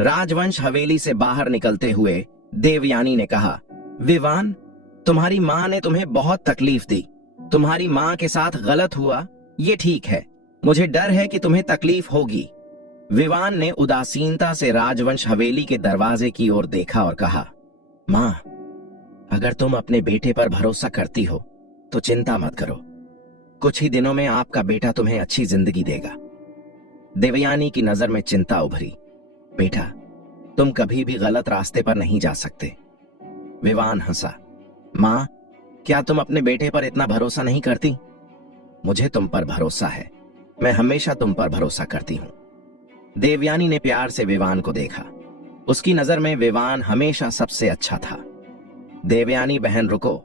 राजवंश हवेली से बाहर निकलते हुए देवयानी ने कहा, विवान, तुम्हारी माँ ने तुम्हें बहुत तकलीफ दी। तुम्हारी माँ के साथ गलत हुआ, ये ठीक है। मुझे डर है कि तुम्हें तकलीफ होगी। विवान ने उदासीनता से राजवंश हवेली के दरवाजे की ओर देखा और कहा, माँ, अगर तुम अपने बेटे पर भरोसा करती हो तो चिंता मत करो। कुछ ही दिनों में आपका बेटा तुम्हें अच्छी जिंदगी देगा। देवयानी की नजर में चिंता उभरी। बेटा, तुम कभी भी गलत रास्ते पर नहीं जा सकते। विवान हंसा। माँ, क्या तुम अपने बेटे पर इतना भरोसा नहीं करती? मुझे तुम पर भरोसा है। मैं हमेशा तुम पर भरोसा करती हूं। देवयानी ने प्यार से विवान को देखा। उसकी नजर में विवान हमेशा सबसे अच्छा था। देवयानी बहन, रुको।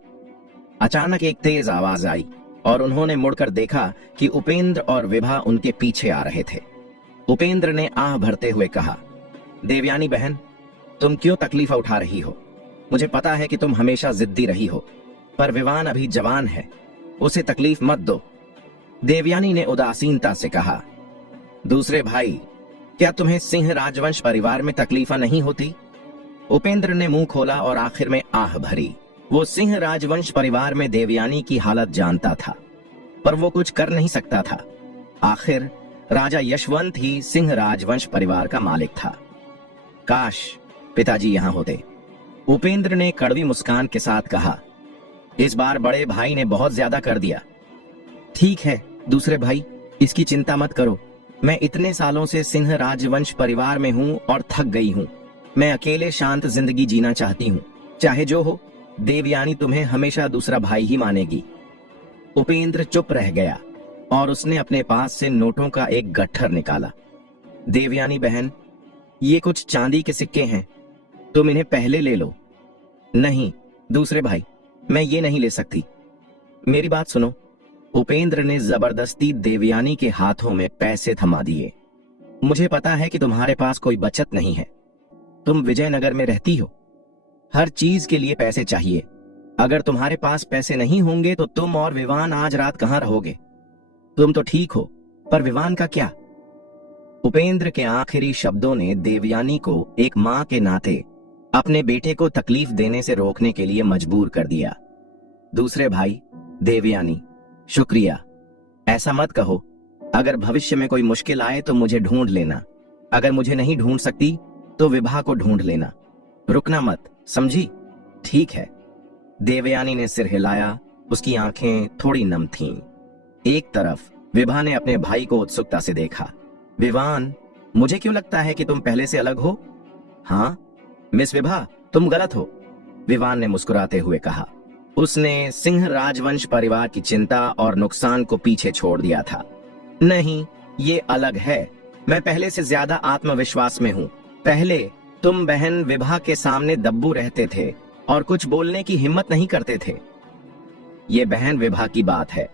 अचानक एक तेज आवाज आई और उन्होंने मुड़कर देखा कि उपेंद्र और विभा उनके पीछे आ रहे थे। उपेंद्र ने आह भरते हुए कहा, देवयानी बहन, तुम क्यों तकलीफ उठा रही हो? मुझे पता है कि तुम हमेशा जिद्दी रही हो, पर विवान अभी जवान है, उसे तकलीफ मत दो। देवयानी ने उदासीनता से कहा, दूसरे भाई, क्या तुम्हें सिंह राजवंश परिवार में तकलीफा नहीं होती? उपेंद्र ने मुंह खोला और आखिर में आह भरी। वो सिंह राजवंश परिवार में देवयानी की हालत जानता था, पर वो कुछ कर नहीं सकता था। आखिर राजा यशवंत ही सिंह राजवंश परिवार का मालिक था। काश पिताजी यहां होते। उपेंद्र ने कड़वी मुस्कान के साथ कहा, इस बार बड़े भाई ने बहुत ज्यादा कर दिया। ठीक है दूसरे भाई, इसकी चिंता मत करो। मैं इतने सालों से सिंह राजवंश परिवार में हूँ और थक गई हूँ। मैं अकेले शांत जिंदगी जीना चाहती हूँ। चाहे जो हो, देवयानी तुम्हें हमेशा दूसरा भाई ही मानेगी। उपेंद्र चुप रह गया और उसने अपने पास से नोटों का एक गट्ठर निकाला। देवयानी बहन, ये कुछ चांदी के सिक्के हैं, तुम इन्हें पहले ले लो। नहीं दूसरे भाई, मैं ये नहीं ले सकती। मेरी बात सुनो। उपेंद्र ने जबरदस्ती देवयानी के हाथों में पैसे थमा दिए। मुझे पता है कि तुम्हारे पास कोई बचत नहीं है। तुम विजयनगर में रहती हो, हर चीज के लिए पैसे चाहिए। अगर तुम्हारे पास पैसे नहीं होंगे तो तुम और विवान आज रात कहां रहोगे? तुम तो ठीक हो, पर विवान का क्या? उपेंद्र के आखिरी शब्दों ने देवयानी को एक मां के नाते अपने बेटे को तकलीफ देने से रोकने के लिए मजबूर कर दिया। दूसरे भाई, देवयानी, शुक्रिया। ऐसा मत कहो। अगर भविष्य में कोई मुश्किल आए तो मुझे ढूंढ लेना। अगर मुझे नहीं ढूंढ सकती तो विभा को ढूंढ लेना। रुकना मत, समझी? ठीक है। देवयानी ने सिर हिलाया। उसकी आंखें थोड़ी नम थीं। एक तरफ विभा ने अपने भाई को उत्सुकता से देखा। विवान, मुझे क्यों लगता है कि तुम पहले से अलग हो? हाँ मिस विभा, तुम गलत हो, विवान ने मुस्कुराते हुए कहा। उसने सिंह राजवंश परिवार की चिंता और नुकसान को पीछे छोड़ दिया था। नहीं, ये अलग है। मैं पहले से ज्यादा आत्मविश्वास में हूँ। पहले तुम बहन विभा के सामने दब्बू रहते थे और कुछ बोलने की हिम्मत नहीं करते थे। ये बहन विभा की बात है।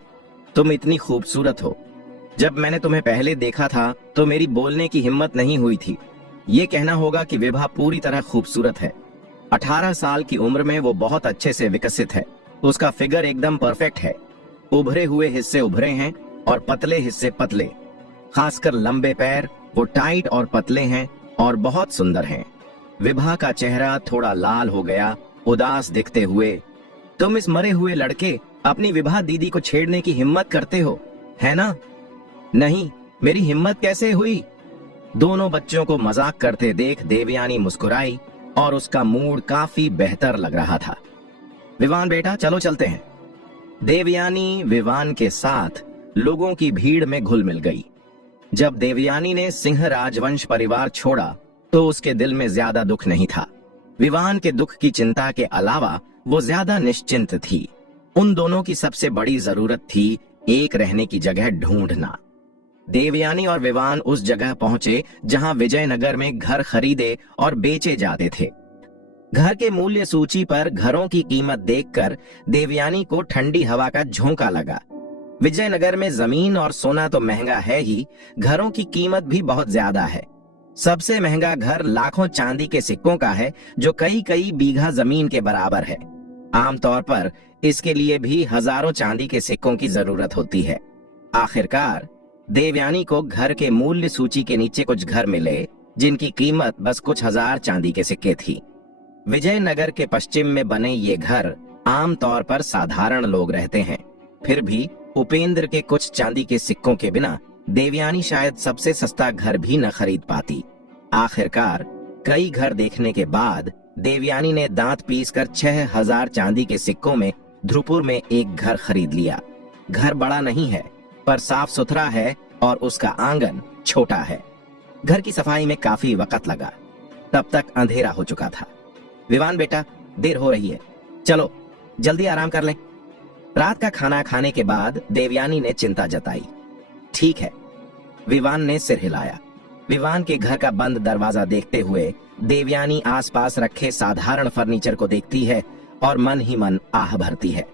तुम इतनी खूबसूरत हो। जब मैंने तुम्हें पहले देखा था तो मेरी बोलने की हिम्मत नहीं हुई थी। ये कहना होगा कि विभा पूरी तरह खूबसूरत है। 18 साल की उम्र में वो बहुत अच्छे से विकसित है। उसका फिगर एकदम परफेक्ट है। उभरे हुए हिस्से उभरे हैं और पतले हिस्से पतले, खासकर लंबे पैर। वो टाइट और पतले हैं और बहुत सुंदर हैं। विभा का चेहरा थोड़ा लाल हो गया, उदास दिखते हुए। तुम इस मरे हुए लड़के अपनी विभा दीदी को छेड़ने की हिम्मत करते हो, है ना? नहीं, मेरी हिम्मत कैसे हुई? दोनों बच्चों को मजाक करते देख देवयानी मुस्कुराई और उसका मूड काफी बेहतर लग रहा था। विवान बेटा, चलो चलते हैं। देवयानी विवान के साथ लोगों की भीड़ में घुल मिल गई। जब देवयानी ने सिंह राजवंश परिवार छोड़ा तो उसके दिल में ज्यादा दुख नहीं था। विवान के दुख की चिंता के अलावा वो ज्यादा निश्चिंत थी। उन दोनों की सबसे बड़ी जरूरत थी एक रहने की जगह ढूंढना। देवयानी और विवान उस जगह पहुंचे जहां विजयनगर में घर खरीदे और बेचे जाते थे। घर के मूल्य सूची पर घरों की कीमत देखकर देवयानी को ठंडी हवा का झोंका लगा। विजयनगर में जमीन और सोना तो महंगा है ही, घरों की कीमत भी बहुत ज्यादा है। सबसे महंगा घर लाखों चांदी के सिक्कों का है, जो कई कई बीघा जमीन के बराबर है। आमतौर पर इसके लिए भी हजारों चांदी के सिक्कों की जरूरत होती है। आखिरकार देवयानी को घर के मूल्य सूची के नीचे कुछ घर मिले जिनकी कीमत बस कुछ हजार चांदी के सिक्के थी। विजयनगर के पश्चिम में बने ये घर आमतौर पर साधारण लोग रहते हैं, फिर भी उपेंद्र के कुछ चांदी के सिक्कों के बिना देवयानी शायद सबसे सस्ता घर भी न खरीद पाती। आखिरकार कई घर देखने के बाद देवयानी ने दांत पीसकर 6000 चांदी के सिक्कों में ध्रुपुर में एक घर खरीद लिया। घर बड़ा नहीं है पर साफ सुथरा है और उसका आंगन छोटा है। घर की सफाई में काफी वक्त लगा। तब तक अंधेरा हो चुका था। विवान बेटा, देर हो रही है, चलो जल्दी आराम कर लें। रात का खाना खाने के बाद देवयानी ने चिंता जताई। ठीक है, विवान ने सिर हिलाया। विवान के घर का बंद दरवाजा देखते हुए देवयानी आसपास रखे साधारण फर्नीचर को देखती है और मन ही मन आह भरती है।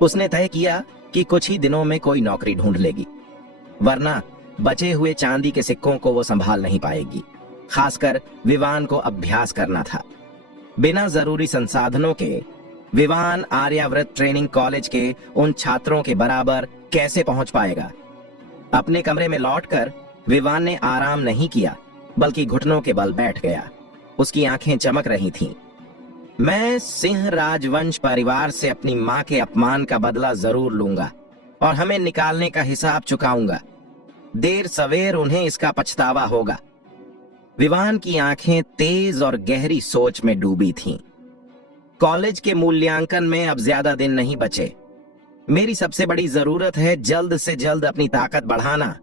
उसने तय किया कि कुछ ही दिनों में कोई नौकरी ढूंढ लेगी, वरना बचे हुए चांदी के सिक्कों को वो संभाल नहीं पाएगी। खासकर विवान को अभ्यास करना था। बिना जरूरी संसाधनों के विवान आर्याव्रत ट्रेनिंग कॉलेज के उन छात्रों के बराबर कैसे पहुंच पाएगा। अपने कमरे में लौटकर विवान ने आराम नहीं किया, बल्कि घुटनों के बल बैठ गया। उसकी आंखें चमक रही थीं। मैं सिंह राजवंश परिवार से अपनी मां के अपमान का बदला जरूर लूंगा और हमें निकालने का हिसाब चुकाऊंगा। देर सवेर उन्हें इसका पछतावा होगा। विवान की आंखें तेज और गहरी सोच में डूबी थीं। कॉलेज के मूल्यांकन में अब ज्यादा दिन नहीं बचे। मेरी सबसे बड़ी जरूरत है जल्द से जल्द अपनी ताकत बढ़ाना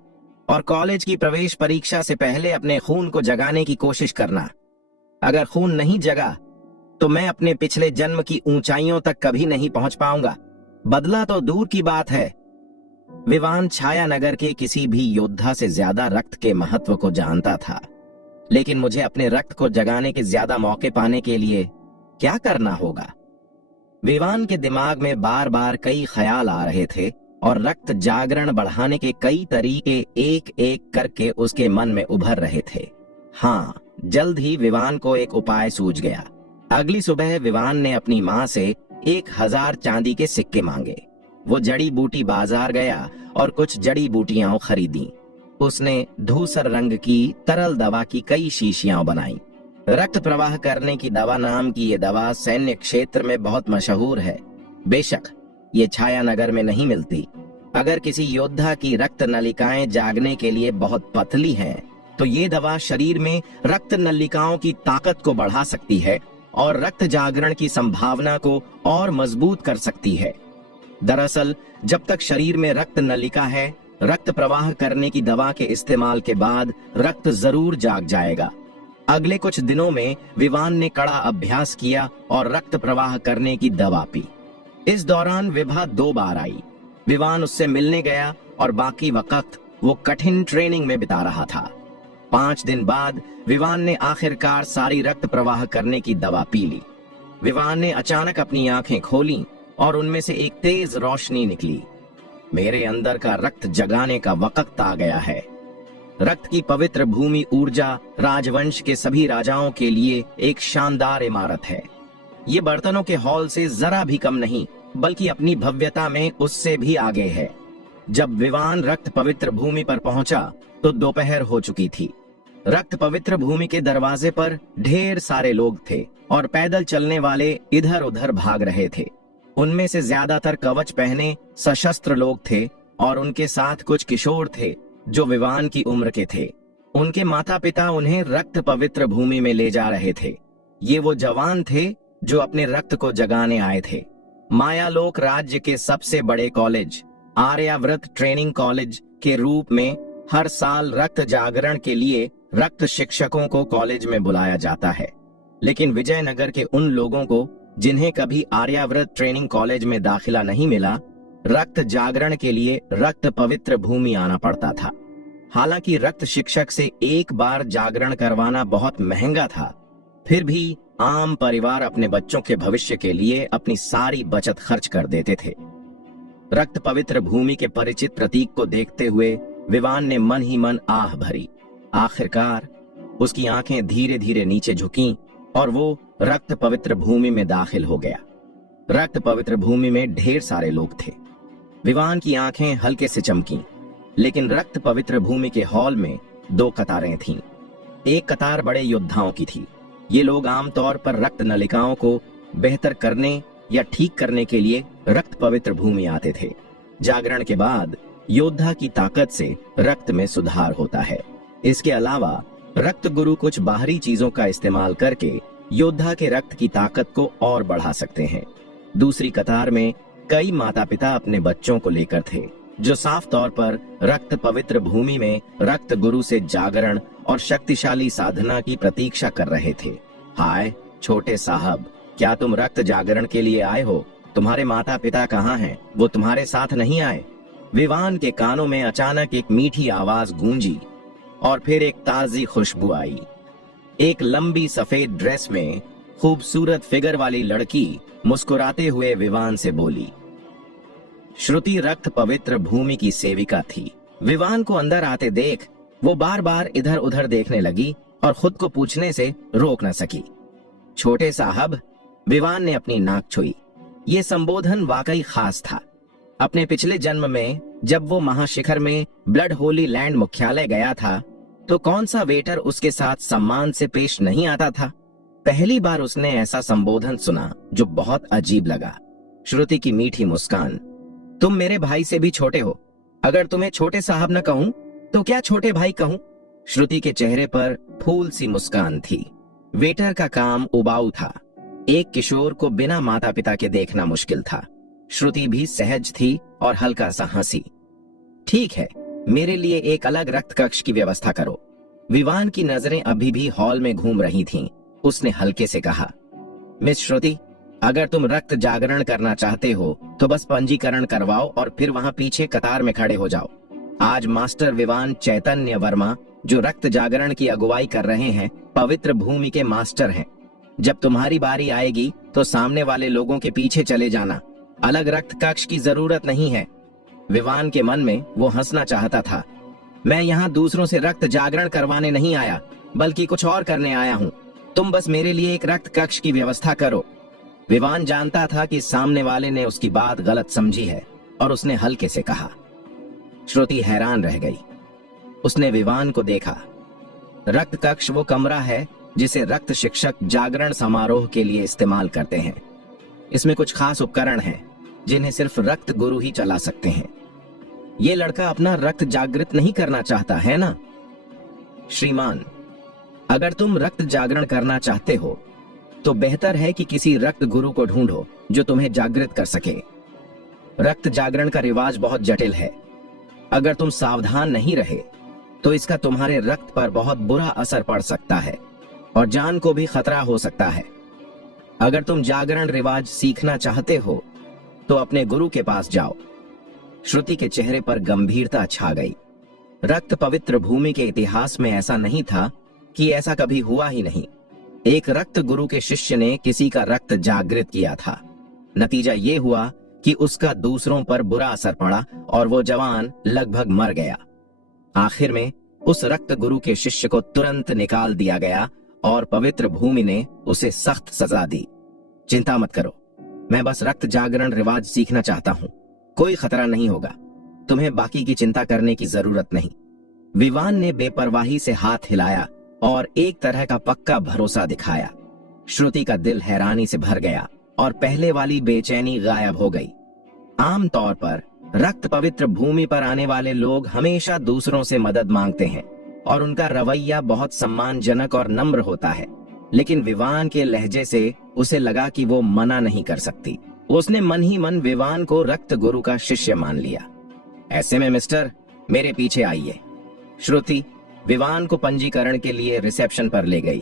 और कॉलेज की प्रवेश परीक्षा से पहले अपने खून को जगाने की कोशिश करना। अगर खून नहीं जगा तो मैं अपने पिछले जन्म की ऊंचाइयों तक कभी नहीं पहुंच पाऊंगा। बदला तो दूर की बात है। विवान छायानगर के किसी भी योद्धा से ज्यादा रक्त के महत्व को जानता था, लेकिन मुझे अपने रक्त को जगाने के ज्यादा मौके पाने के लिए क्या करना होगा। विवान के दिमाग में बार बार कई ख्याल आ रहे थे और रक्त जागरण बढ़ाने के कई तरीके एक एक करके उसके मन में उभर रहे थे। हाँ, जल्द ही विवान को एक उपाय सूझ गया। अगली सुबह विवान ने अपनी मां से 1000 चांदी के सिक्के मांगे। वो जड़ी बूटी बाजार गया और कुछ जड़ी बूटियां खरीदी। उसने धूसर रंग की तरल दवा की कई शीशियां बनाई। रक्त प्रवाह करने की दवा नाम की ये दवा सैन्य क्षेत्र में बहुत मशहूर है। बेशक ये छायानगर में नहीं मिलती। अगर किसी योद्धा की रक्त नलिकाएं जागने के लिए बहुत पतली हैं, तो ये दवा शरीर में रक्त नलिकाओं की ताकत को बढ़ा सकती है और रक्त जागरण की संभावना को और मजबूत कर सकती है। दरअसल जब तक शरीर में रक्त नलिका है, रक्त प्रवाह करने की दवा के इस्तेमाल के बाद रक्त जरूर जाग जाएगा। अगले कुछ दिनों में विवान ने कड़ा अभ्यास किया और रक्त प्रवाह करने की दवा पी। इस दौरान विभा 2 बार आई। विवान उससे मिलने गया और बाकी वक्त वो कठिन ट्रेनिंग में बिता रहा था। 5 दिन बाद विवान ने आखिरकार सारी रक्त प्रवाह करने की दवा पी ली। विवान ने अचानक अपनी आंखें खोली और उनमें से एक तेज रोशनी निकली। मेरे अंदर का रक्त जगाने का वक्त आ गया है। रक्त की पवित्र भूमि ऊर्जा राजवंश के सभी राजाओं के लिए एक शानदार इमारत है। ये बर्तनों के हॉल से जरा भी कम नहीं, बल्कि अपनी भव्यता में उससे भी आगे है। जब विवान रक्त पवित्र भूमि पर पहुंचा तो दोपहर हो चुकी थी। रक्त पवित्र भूमि के दरवाजे पर ढेर सारे लोग थे और पैदल चलने वाले इधर उधर भाग रहे थे। उनमें से ज्यादातर कवच पहने सशस्त्र लोग थे और उनके साथ कुछ किशोर थे जो विवान की उम्र के थे। उनके माता पिता उन्हें रक्त पवित्र भूमि में ले जा रहे थे। ये वो जवान थे जो अपने रक्त को जगाने आए थे। मायालोक राज्य के सबसे बड़े कॉलेज आर्याव्रत ट्रेनिंग कॉलेज के रूप में हर साल रक्त जागरण के लिए रक्त शिक्षकों को कॉलेज में बुलाया जाता है। लेकिन विजयनगर के उन लोगों को जिन्हें कभी आर्याव्रत ट्रेनिंग कॉलेज में दाखिला नहीं मिला, रक्त जागरण के लिए रक्त पवित्र भूमि आना पड़ता था। हालांकि रक्त शिक्षक से एक बार जागरण करवाना बहुत महंगा था, फिर भी आम परिवार अपने बच्चों के भविष्य के लिए अपनी सारी बचत खर्च कर देते थे। रक्त पवित्र भूमि के परिचित प्रतीक को देखते हुए विवान ने मन ही मन आह भरी। आखिरकार उसकी आंखें धीरे धीरे नीचे झुकीं और वो रक्त पवित्र भूमि में दाखिल हो गया। रक्त पवित्र भूमि में ढेर सारे लोग थे। विवान की आंखें हल्के से चमकीं लेकिन रक्त पवित्र भूमि के हॉल में 2 कतारें थीं। एक कतार बड़े योद्धाओं की थी। ये लोग आमतौर पर रक्त नलिकाओं को बेहतर करने या ठीक करने के लिए रक्त पवित्र भूमि आते थे। जागरण के बाद योद्धा की ताकत से रक्त में सुधार होता है। इसके अलावा रक्त गुरु कुछ बाहरी चीजों का इस्तेमाल करके योद्धा के रक्त की ताकत को और बढ़ा सकते हैं। दूसरी कतार में कई माता पिता अपने बच्चों को लेकर थे, जो साफ तौर पर रक्त पवित्र भूमि में रक्त गुरु से जागरण और शक्तिशाली साधना की प्रतीक्षा कर रहे थे। हाय छोटे साहब, क्या तुम रक्त जागरण के लिए आए हो? तुम्हारे माता पिता कहाँ हैं? वो तुम्हारे साथ नहीं आए? विवान के कानों में अचानक एक मीठी आवाज गूंजी और फिर एक ताजी खुशबू आई। एक लंबी सफेद ड्रेस में खूबसूरत फिगर वाली लड़की मुस्कुराते हुए विवान से बोली। श्रुति रक्त पवित्र भूमि की सेविका थी। विवान को अंदर आते देख वो बार बार इधर उधर देखने लगी और खुद को पूछने से रोक न सकी। छोटे साहब, विवान ने अपनी नाक छुई। ये संबोधन वाकई खास था। अपने पिछले जन्म में जब वो महाशिखर में ब्लड होली लैंड मुख्यालय गया था तो कौन सा वेटर उसके साथ सम्मान से पेश नहीं आता था? पहली बार उसने ऐसा संबोधन सुना जो बहुत अजीब लगा। श्रुति की मीठी मुस्कान। तुम मेरे भाई से भी छोटे हो। अगर तुम्हें छोटे साहब न कहूं तो क्या छोटे भाई कहूं? श्रुति के चेहरे पर फूल सी मुस्कान थी। वेटर का काम उबाऊ था। एक किशोर को बिना माता पिता के देखना मुश्किल था। श्रुति भी सहज थी और हल्का सा हंसी। ठीक है, मेरे लिए एक अलग रक्त कक्ष की व्यवस्था करो। विवान की नजरें अभी भी हॉल में घूम रही थीं। उसने हल्के से कहा, मिस श्रुति, अगर तुम रक्त जागरण करना चाहते हो तो बस पंजीकरण करवाओ और फिर वहां पीछे कतार में खड़े हो जाओ। आज मास्टर विवान चैतन्य वर्मा, जो रक्त जागरण की अगुवाई कर रहे हैं, पवित्र भूमि के मास्टर हैं। जब तुम्हारी बारी आएगी तो सामने वाले लोगों के पीछे चले जाना। अलग रक्त कक्ष की जरूरत नहीं है। विवान के मन में वो हंसना चाहता था। मैं यहाँ दूसरों से रक्त जागरण करवाने नहीं आया, बल्कि कुछ और करने आया हूँ। तुम बस मेरे लिए एक रक्त कक्ष की व्यवस्था करो। विवान जानता था कि सामने वाले ने उसकी बात गलत समझी है और उसने हल्के से कहा। श्रुति हैरान रह गई। उसने विवान को देखा। रक्त कक्ष वो कमरा है जिसे रक्त शिक्षक जागरण समारोह के लिए इस्तेमाल करते हैं। इसमें कुछ खास उपकरण हैं जिन्हें सिर्फ रक्त गुरु ही चला सकते हैं। ये लड़का अपना रक्त जागृत नहीं करना चाहता है ना? श्रीमान, अगर तुम रक्त जागरण करना चाहते हो तो बेहतर है कि किसी रक्त गुरु को ढूंढो जो तुम्हें जागृत कर सके। रक्त जागरण का रिवाज बहुत जटिल है। अगर तुम सावधान नहीं रहे तो इसका तुम्हारे रक्त पर बहुत बुरा असर पड़ सकता है और जान को भी खतरा हो सकता है। अगर तुम जागरण रिवाज सीखना चाहते हो तो अपने गुरु के पास जाओ। श्रुति के चेहरे पर गंभीरता छा गई। रक्त पवित्र भूमि के इतिहास में ऐसा नहीं था कि ऐसा कभी हुआ ही नहीं। एक रक्त गुरु के शिष्य ने किसी का रक्त जागृत किया था। नतीजा ये हुआ कि उसका दूसरों पर बुरा असर पड़ा और वो जवान लगभग मर गया। आखिर में उस रक्त गुरु के शिष्य को तुरंत निकाल दिया गया और पवित्र भूमि ने उसे सख्त सजा दी। चिंता मत करो, मैं बस रक्त जागरण रिवाज सीखना चाहता हूँ। कोई खतरा नहीं होगा। तुम्हें बाकी की चिंता करने की जरूरत नहीं। विवान ने बेपरवाही से हाथ हिलाया और एक तरह का पक्का भरोसा दिखाया। श्रुति का दिल हैरानी से भर गया और पहले वाली बेचैनी गायब हो गई। आमतौर पर रक्त पवित्र भूमि पर आने वाले लोग हमेशा दूसरों से मदद मांगते हैं और उनका रवैया बहुत सम्मानजनक और नम्र होता है, लेकिन विवान के लहजे से उसे लगा कि वो मना नहीं कर सकती। उसने मन ही मन विवान को रक्त गुरु का शिष्य मान लिया। ऐसे में मिस्टर, मेरे पीछे आइए। श्रुति विवान को पंजीकरण के लिए रिसेप्शन पर ले गई।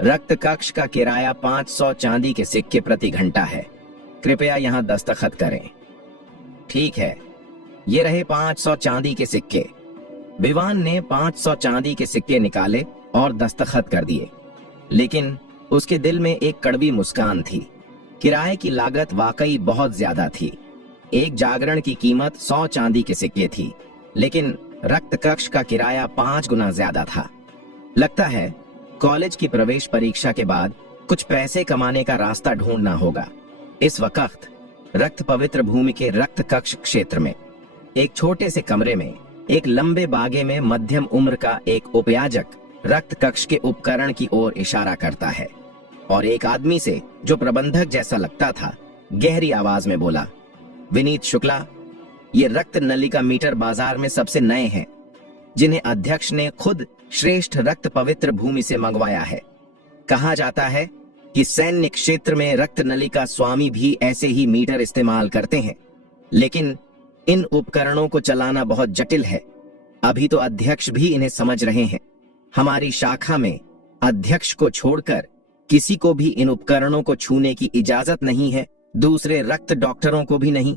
रक्त कक्ष का किराया 500 चांदी के सिक्के प्रति घंटा है। कृपया यहाँ दस्तखत करें। ठीक है, ये रहे 500 चांदी के सिक्के। विवान ने 500 चांदी के सिक्के निकाले और दस्तखत कर दिए, लेकिन उसके दिल में एक कड़वी मुस्कान थी। किराए की लागत वाकई बहुत ज्यादा थी। एक जागरण की कीमत 100 चांदी के सिक्के थी, लेकिन रक्त कक्ष का किराया 5 गुना ज्यादा था। लगता है कॉलेज की प्रवेश परीक्षा के बाद कुछ पैसे कमाने का रास्ता ढूंढना होगा। इस वक्त रक्त पवित्र भूमि के रक्त कक्ष क्षेत्र में एक छोटे से कमरे में एक लंबे बागे में मध्यम उम्र का एक उपयाजक रक्त कक्ष के उपकरण की ओर इशारा करता है और एक आदमी से, जो प्रबंधक जैसा लगता था, गहरी आवाज में बोला, विनीत शुक्ला, ये रक्त नलिका मीटर बाजार में सबसे नए हैं, जिन्हें अध्यक्ष ने खुद श्रेष्ठ रक्त पवित्र भूमि से मंगवाया है। कहा जाता है कि सैन्य क्षेत्र में रक्त नलिका स्वामी भी ऐसे ही मीटर इस्तेमाल करते हैं, लेकिन इन उपकरणों को चलाना बहुत जटिल है। अभी तो अध्यक्ष भी इन्हें समझ रहे हैं। हमारी शाखा में अध्यक्ष को छोड़कर किसी को भी इन उपकरणों को छूने की इजाजत नहीं है, दूसरे रक्त डॉक्टरों को भी नहीं।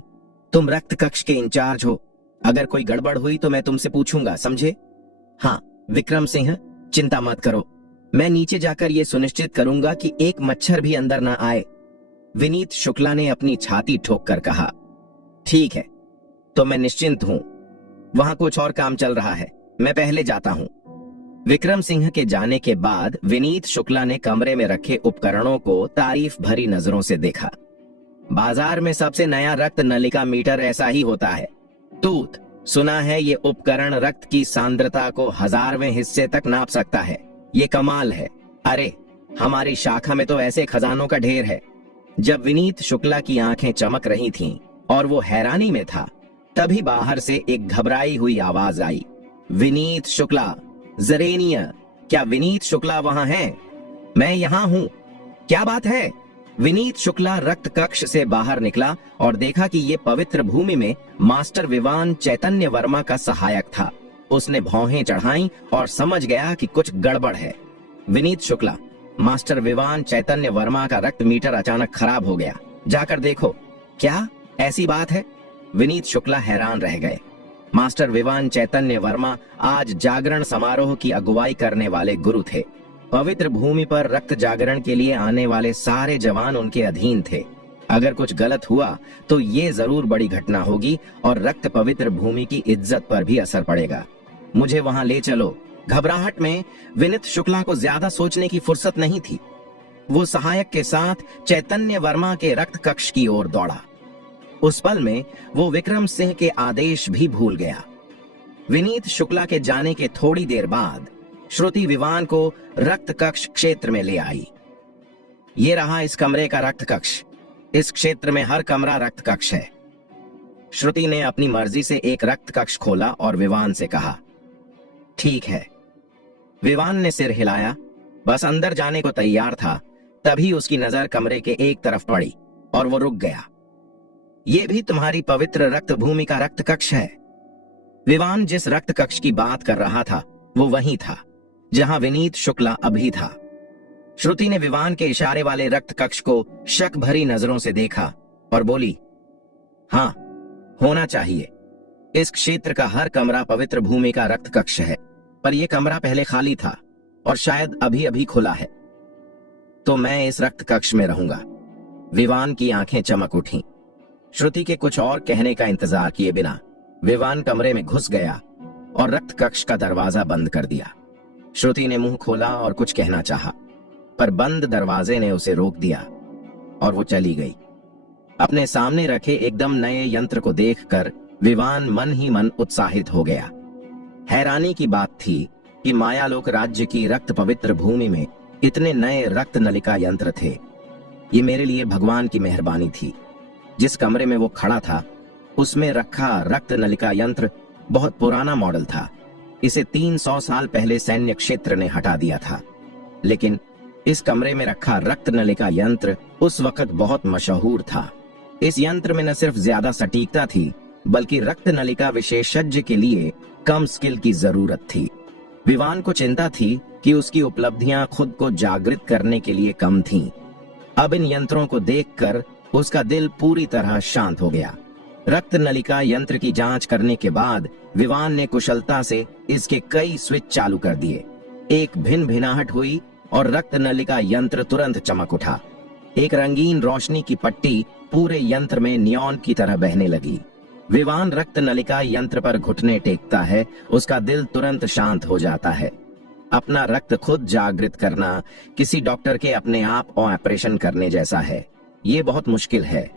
तुम रक्त कक्ष के इंचार्ज हो, अगर कोई गड़बड़ हुई तो मैं तुमसे पूछूंगा, समझे? हाँ विक्रम सिंह, चिंता मत करो, मैं नीचे जाकर यह सुनिश्चित करूंगा कि एक मच्छर भी अंदर ना आए। विनीत शुक्ला ने अपनी छाती ठोक कर कहा, ठीक है, तो मैं निश्चिंत हूं, वहां कुछ और काम चल रहा है, मैं पहले जाता हूं। विक्रम सिंह के जाने के बाद विनीत शुक्ला ने कमरे में रखे उपकरणों को तारीफ भरी नजरों से देखा। बाजार में सबसे नया रक्त नलिका मीटर ऐसा ही होता है। तूत, सुना है ये उपकरण रक्त की सांद्रता को 1000वें हिस्से तक नाप सकता है। ये कमाल है। अरे, हमारी शाखा में तो ऐसे खजानों का ढेर है। जब विनीत शुक्ला की आंखें चमक रही थीं और वो हैरानी में था, तभी बाहर से एक घबराई हुई आवाज आई, विनीत शुक्ला, जरेनिया, क्या विनीत शुक्ला वहां हैं? मैं यहां हूं, क्या बात है? विनीत शुक्ला रक्त कक्ष से बाहर निकला और देखा कि ये पवित्र भूमि में मास्टर विवान चैतन्य वर्मा का सहायक था। उसने भौहें चढ़ाई और समझ गया कि कुछ गड़बड़ है। विनीत शुक्ला, मास्टर विवान चैतन्य वर्मा का रक्त मीटर अचानक खराब हो गया, जाकर देखो। क्या ऐसी बात है? विनीत शुक्ला हैरान रह गए। मास्टर विवान चैतन्य वर्मा आज जागरण समारोह की अगुवाई करने वाले गुरु थे। पवित्र भूमि पर रक्त जागरण के लिए आने वाले सारे जवान उनके अधीन थे। अगर कुछ गलत हुआ तो ये जरूर बड़ी घटना होगी और रक्त पवित्र भूमि की इज्जत पर भी असर पड़ेगा। मुझे वहां ले चलो। घबराहट में विनीत शुक्ला को ज्यादा सोचने की फुर्सत नहीं थी। वो सहायक के साथ चैतन्य वर्मा के रक्त कक्ष की ओर दौड़ा। उस पल में वो विक्रम सिंह के आदेश भी भूल गया। विनीत शुक्ला के जाने के थोड़ी देर बाद श्रुति विवान को रक्त कक्ष क्षेत्र में ले आई। ये रहा इस कमरे का रक्त कक्ष। इस क्षेत्र में हर कमरा रक्त कक्ष है। श्रुति ने अपनी मर्जी से एक रक्त कक्ष खोला और विवान से कहा, ठीक है। विवान ने सिर हिलाया, बस अंदर जाने को तैयार था, तभी उसकी नजर कमरे के एक तरफ पड़ी और वो रुक गया। ये भी तुम्हारी पवित्र रक्त भूमि का रक्त कक्ष है। विवान जिस रक्त कक्ष की बात कर रहा था वो वही था जहां विनीत शुक्ला अभी था। श्रुति ने विवान के इशारे वाले रक्त कक्ष को शक भरी नजरों से देखा और बोली, हां, होना चाहिए। इस क्षेत्र का हर कमरा पवित्र भूमि का रक्त कक्ष है, पर यह कमरा पहले खाली था और शायद अभी अभी खुला है, तो मैं इस रक्त कक्ष में रहूंगा। विवान की आंखें चमक उठी। श्रुति के कुछ और कहने का इंतजार किए बिना विवान कमरे में घुस गया और रक्त कक्ष का दरवाजा बंद कर दिया। श्रुति ने मुंह खोला और कुछ कहना चाहा, पर बंद दरवाजे ने उसे रोक दिया और वो चली गई। अपने सामने रखे एकदम नए यंत्र को देखकर विवान मन ही मन उत्साहित हो गया। हैरानी की बात थी कि मायालोक राज्य की रक्त पवित्र भूमि में इतने नए रक्त नलिका यंत्र थे। ये मेरे लिए भगवान की मेहरबानी थी। जिस कमरे में वो खड़ा था उसमें रखा रक्त नलिका यंत्र बहुत पुराना मॉडल था। इसे 300 साल पहले सैन्य क्षेत्र ने हटा दिया था, लेकिन इस कमरे में रखा रक्त नलिका यंत्र उस वक्त बहुत मशहूर था। इस यंत्र में न सिर्फ ज्यादा सटीकता थी, बल्कि रक्त नलिका विशेषज्ञ के लिए कम स्किल की जरूरत थी। विवान को चिंता थी कि उसकी उपलब्धियां खुद को जागृत करने के लिए कम थीं। अब इन यंत्रों को देखकर उसका दिल पूरी तरह शांत हो गया। रक्त नलिका यंत्र की जांच करने के बाद विवान ने कुशलता से इसके कई स्विच चालू कर दिए। एक भिन भिनाहट हुई और रक्त नलिका यंत्र तुरंत चमक उठा। एक रंगीन रोशनी की पट्टी पूरे यंत्र में नियॉन की तरह बहने लगी। विवान रक्त नलिका यंत्र पर घुटने टेकता है, उसका दिल तुरंत शांत हो जाता है। अपना रक्त खुद जागृत करना किसी डॉक्टर के अपने आप ऑपरेशन करने जैसा है। ये बहुत मुश्किल है।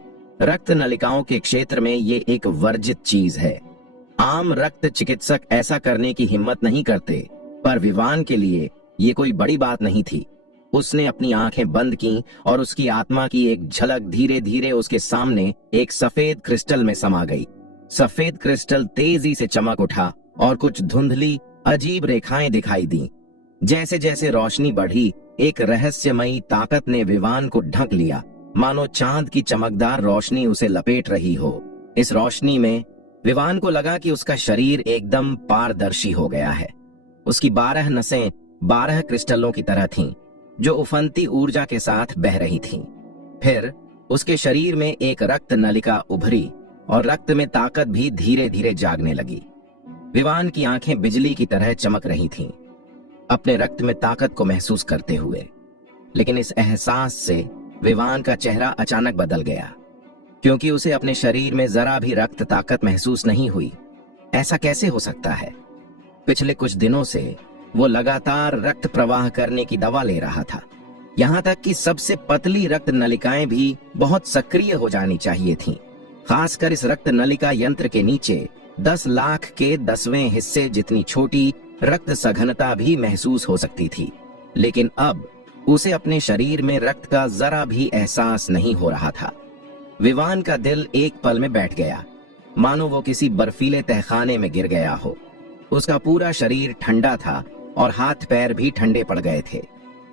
रक्त नलिकाओं के क्षेत्र में ये एक वर्जित चीज है। आम रक्त चिकित्सक ऐसा करने की हिम्मत नहीं करते, पर विवान के लिए ये कोई बड़ी बात नहीं थी। उसने अपनी आंखें बंद की और उसकी आत्मा की एक झलक धीरे धीरे उसके सामने एक सफेद क्रिस्टल में समा गई। सफेद क्रिस्टल तेजी से चमक उठा और कुछ धुंधली अजीब रेखाएं दिखाई दी। जैसे जैसे रोशनी बढ़ी, एक रहस्यमयी ताकत ने विवान को ढक लिया, मानो चांद की चमकदार रोशनी उसे लपेट रही हो। इस रोशनी में विवान को लगा कि उसका शरीर एकदम पारदर्शी हो गया है। उसकी 12 नसें 12 क्रिस्टलों की तरह थीं, जो उफनती ऊर्जा के साथ बह रही थीं। फिर उसके शरीर में एक रक्त नलिका उभरी और रक्त में ताकत भी धीरे धीरे जागने लगी। विवान की आंखें बिजली की तरह चमक रही थीं, अपने रक्त में ताकत को महसूस करते हुए। लेकिन इस एहसास से विवान का चेहरा अचानक बदल गया, क्योंकि उसे अपने शरीर में जरा भी रक्त ताकत महसूस नहीं हुई। ऐसा कैसे हो सकता है? पिछले कुछ दिनों से वो लगातार रक्त प्रवाह करने की दवा ले रहा था, यहाँ तक कि सबसे पतली रक्त नलिकाएं भी बहुत सक्रिय हो जानी चाहिए थीं। खासकर इस रक्त नलिका यंत्र के नीचे 10 लाख के 10वें हिस्से जितनी छोटी रक्त सघनता भी महसूस हो सकती थी। लेकिन अब उसे अपने शरीर में रक्त का जरा भी एहसास नहीं हो रहा था। विवान का दिल एक पल में बैठ गया, मानो वो किसी बर्फीले तहखाने में गिर गया हो। उसका पूरा शरीर ठंडा था और हाथ पैर भी ठंडे पड़ गए थे।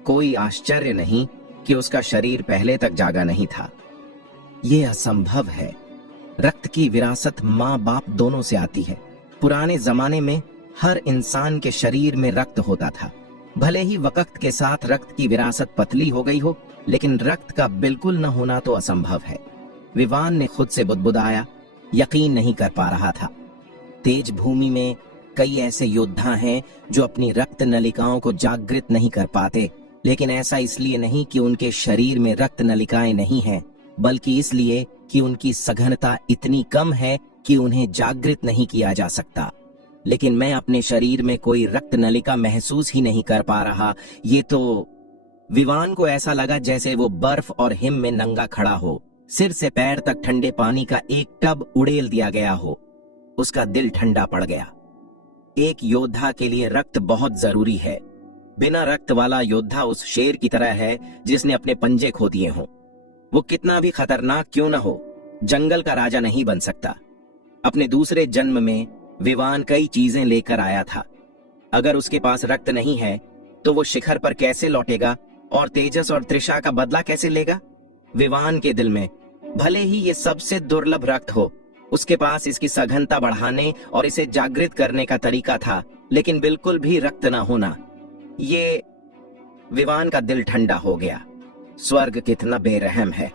कोई आश्चर्य नहीं कि उसका शरीर पहले तक जागा नहीं था। ये असंभव है। रक्त की विरासत माँ बाप दोनों से आती है। पुराने जमाने में हर इंसान के शरीर में रक्त होता था। भले ही वक्त के साथ रक्त की विरासत पतली हो गई हो, लेकिन रक्त का बिल्कुल न होना तो असंभव है। विवान ने खुद से बुदबुदाया, यकीन नहीं कर पा रहा था। तेज भूमि में कई ऐसे योद्धा हैं जो अपनी रक्त नलिकाओं को जागृत नहीं कर पाते, लेकिन ऐसा इसलिए नहीं कि उनके शरीर में रक्त नलिकाएं नहीं हैं, बल्कि इसलिए कि उनकी सघनता इतनी कम है कि उन्हें जागृत नहीं किया जा सकता। लेकिन मैं अपने शरीर में कोई रक्त नलिका महसूस ही नहीं कर पा रहा। ये तो विवान को ऐसा लगा जैसे वो बर्फ और हिम में नंगा खड़ा हो, सिर से पैर तक ठंडे पानी का एक टब उड़ेल दिया गया हो। उसका दिल ठंडा पड़ गया। एक योद्धा के लिए रक्त बहुत जरूरी है। बिना रक्त वाला योद्धा उस शेर की तरह है जिसने अपने पंजे खो दिए हों। वो कितना भी खतरनाक क्यों न हो, जंगल का राजा नहीं बन सकता। अपने दूसरे जन्म में विवान कई चीजें लेकर आया था। अगर उसके पास रक्त नहीं है तो वो शिखर पर कैसे लौटेगा और तेजस और त्रिशा का बदला कैसे लेगा? विवान के दिल में भले ही ये सबसे दुर्लभ रक्त हो, उसके पास इसकी सघनता बढ़ाने और इसे जागृत करने का तरीका था, लेकिन बिल्कुल भी रक्त न होना। ये विवान का दिल ठंडा हो गया। स्वर्ग कितना बेरहम है।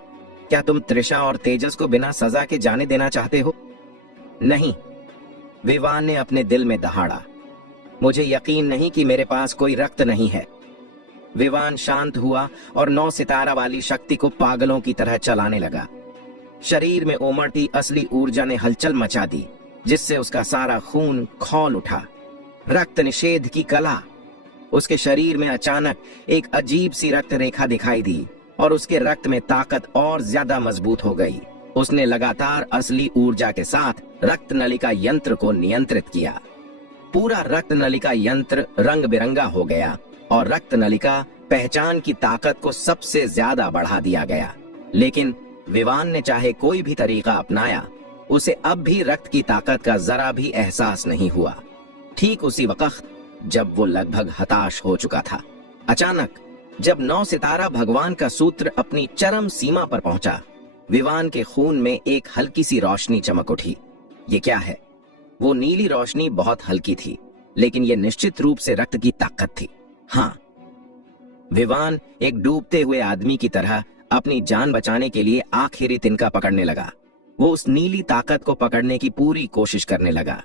क्या तुम त्रिशा और तेजस को बिना सजा के जाने देना चाहते हो? नहीं, विवान ने अपने दिल में दहाड़ा। मुझे यकीन नहीं कि मेरे पास कोई रक्त नहीं है। विवान शांत हुआ और 9 सितारा वाली शक्ति को पागलों की तरह चलाने लगा। शरीर में उमड़ती असली ऊर्जा ने हलचल मचा दी, जिससे उसका सारा खून खौल उठा। रक्त निषेध की कला। उसके शरीर में अचानक एक अजीब सी रक्त रेखा दिखाई दी और उसके रक्त में ताकत और ज्यादा मजबूत हो गई। उसने लगातार असली ऊर्जा के साथ रक्त नलिका यंत्र को नियंत्रित किया। पूरा रक्त नलिका यंत्र रंग बिरंगा हो गया और रक्त नलिका पहचान की ताकत को सबसे ज्यादा बढ़ा दिया गया। लेकिन विवान ने चाहे कोई भी तरीका अपनाया, उसे अब भी रक्त की ताकत का जरा भी एहसास नहीं हुआ। ठीक उसी वक्त जब वो लगभग हताश हो चुका था, अचानक जब 9 सितारा भगवान का सूत्र अपनी चरम सीमा पर पहुंचा, विवान के खून में एक हल्की सी रोशनी चमक उठी। ये क्या है? वो नीली रोशनी बहुत हल्की थी, लेकिन ये निश्चित रूप से रक्त की ताकत थी। हाँ, विवान एक डूबते हुए आदमी की तरह अपनी जान बचाने के लिए आखिरी तिनका पकड़ने लगा। वो उस नीली ताकत को पकड़ने की पूरी कोशिश करने लगा।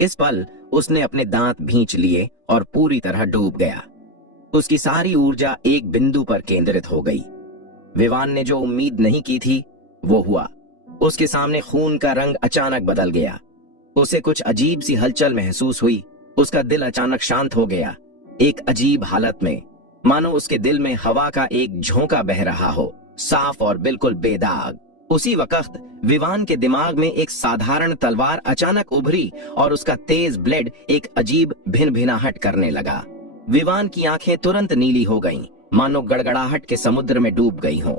इस पल उसने अपने दांत भींच लिए और पूरी तरह डूब गया। उसकी सारी ऊर्जा एक बिंदु पर केंद्रित हो गई। विवान ने जो उम्मीद नहीं की थी वो हुआ। उसके सामने खून का रंग अचानक बदल गया। उसे कुछ अजीब सी हलचल महसूस हुई। उसका दिल अचानक शांत हो गया, एक अजीब हालत में, मानो उसके दिल में हवा का एक झोंका बह रहा हो, साफ और बिल्कुल बेदाग। उसी वक्त विवान के दिमाग में एक साधारण तलवार अचानक उभरी और उसका तेज ब्लेड एक अजीब भिनभिनाहट करने लगा। विवान की आंखें तुरंत नीली हो गईं, मानो गड़गड़ाहट के समुद्र में डूब गई हों।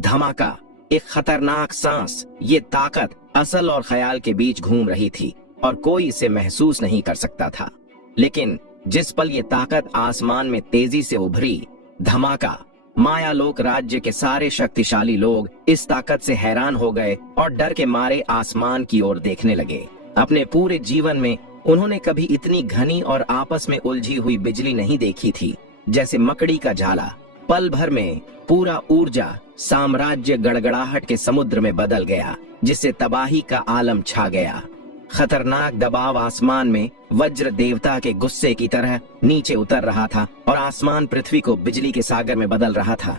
धमाका, एक खतरनाक सांस, ये ताकत असल और ख्याल के बीच घूम रही थी और कोई इसे महसूस नहीं कर सकता था। लेकिन जिस पल ये ताकत आसमान में तेजी से उभरी, धमाका, मायालोक राज्य के सारे शक्तिशाली लोग इस ताकत से हैरान हो गए और डर के मारे आसमान की ओर देखने लगे। अपने पूरे जीवन में उन्होंने कभी इतनी घनी और आपस में उलझी हुई बिजली नहीं देखी थी। जैसे मकड़ी का जाला, पल भर में पूरा ऊर्जा साम्राज्य गड़गड़ाहट के समुद्र में बदल गया, जिससे तबाही का आलम छा गया। खतरनाक दबाव आसमान में वज्र देवता के गुस्से की तरह नीचे उतर रहा था और आसमान पृथ्वी को बिजली के सागर में बदल रहा था।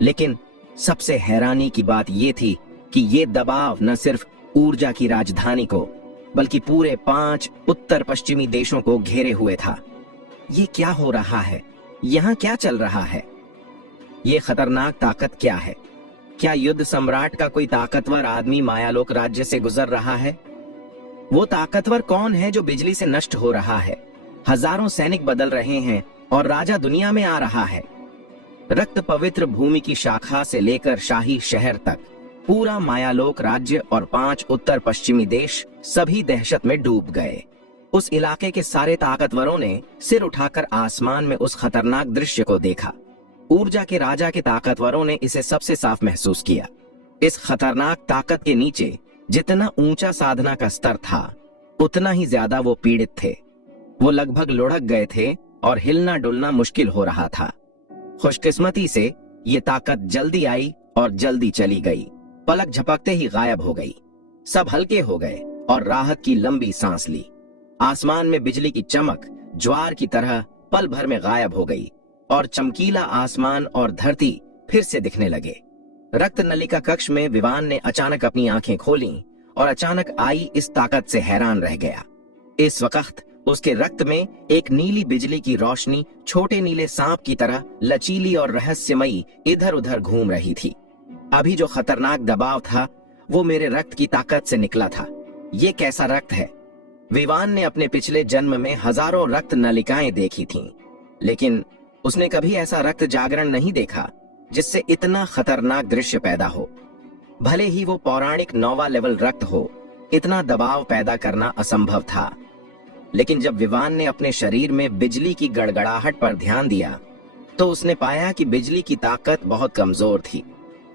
लेकिन सबसे हैरानी की बात यह थी कि ये दबाव न सिर्फ ऊर्जा की राजधानी को बल्कि पूरे 5 उत्तर पश्चिमी देशों को घेरे हुए था। ये क्या हो रहा है? यहाँ क्या चल रहा है? ये खतरनाक ताकत क्या है? क्या युद्ध सम्राट का कोई ताकतवर आदमी मायालोक राज्य से गुजर रहा है? वो ताकतवर कौन है जो बिजली से नष्ट हो रहा है? हजारों सैनिक बदल रहे हैं और राजा दुनिया में आ रहा है। रक्त पवित्र भूमि की शाखा से लेकर शाही शहर तक पूरा मायालोक राज्य और 5 उत्तर पश्चिमी देश सभी दहशत में डूब गए। उस इलाके के सारे ताकतवरों ने सिर उठाकर आसमान में उस खतरनाक दृश्य को देखा। ऊर्जा के राजा के ताकतवरों ने इसे सबसे साफ महसूस किया। इस खतरनाक ताकत के नीचे जितना ऊंचा साधना का स्तर था, उतना ही ज्यादा वो पीड़ित थे। वो लगभग लुढ़क गए थे और हिलना डुलना मुश्किल हो रहा था। खुशकिस्मती से ये ताकत जल्दी आई और जल्दी चली गई। पलक झपकते ही गायब हो गई। सब हल्के हो गए और राहत की लंबी सांस ली। आसमान में बिजली की चमक ज्वार की तरह पल भर में गायब हो गई और चमकीला आसमान और धरती फिर से दिखने लगे। रक्त नलिका कक्ष में विवान ने अचानक अपनी आंखें खोलीं और अचानक आई इस ताकत से हैरान रह गया। इस वक्त उसके रक्त में एक नीली बिजली की रोशनी छोटे नीले सांप की तरह लचीली और रहस्यमयी इधर उधर घूम रही थी। अभी जो खतरनाक दबाव था वो मेरे रक्त की ताकत से निकला था। ये कैसा रक्त है? विवान ने अपने पिछले जन्म में हजारों रक्त नलिकाएं देखी थीं, लेकिन उसने कभी ऐसा रक्त जागरण नहीं देखा जिससे इतना खतरनाक दृश्य पैदा हो। भले ही वो पौराणिक 9वां लेवल रक्त हो, इतना दबाव पैदा करना असंभव था। लेकिन जब विवान ने अपने शरीर में बिजली की गड़गड़ाहट पर ध्यान दिया तो उसने पाया कि बिजली की ताकत बहुत कमजोर थी,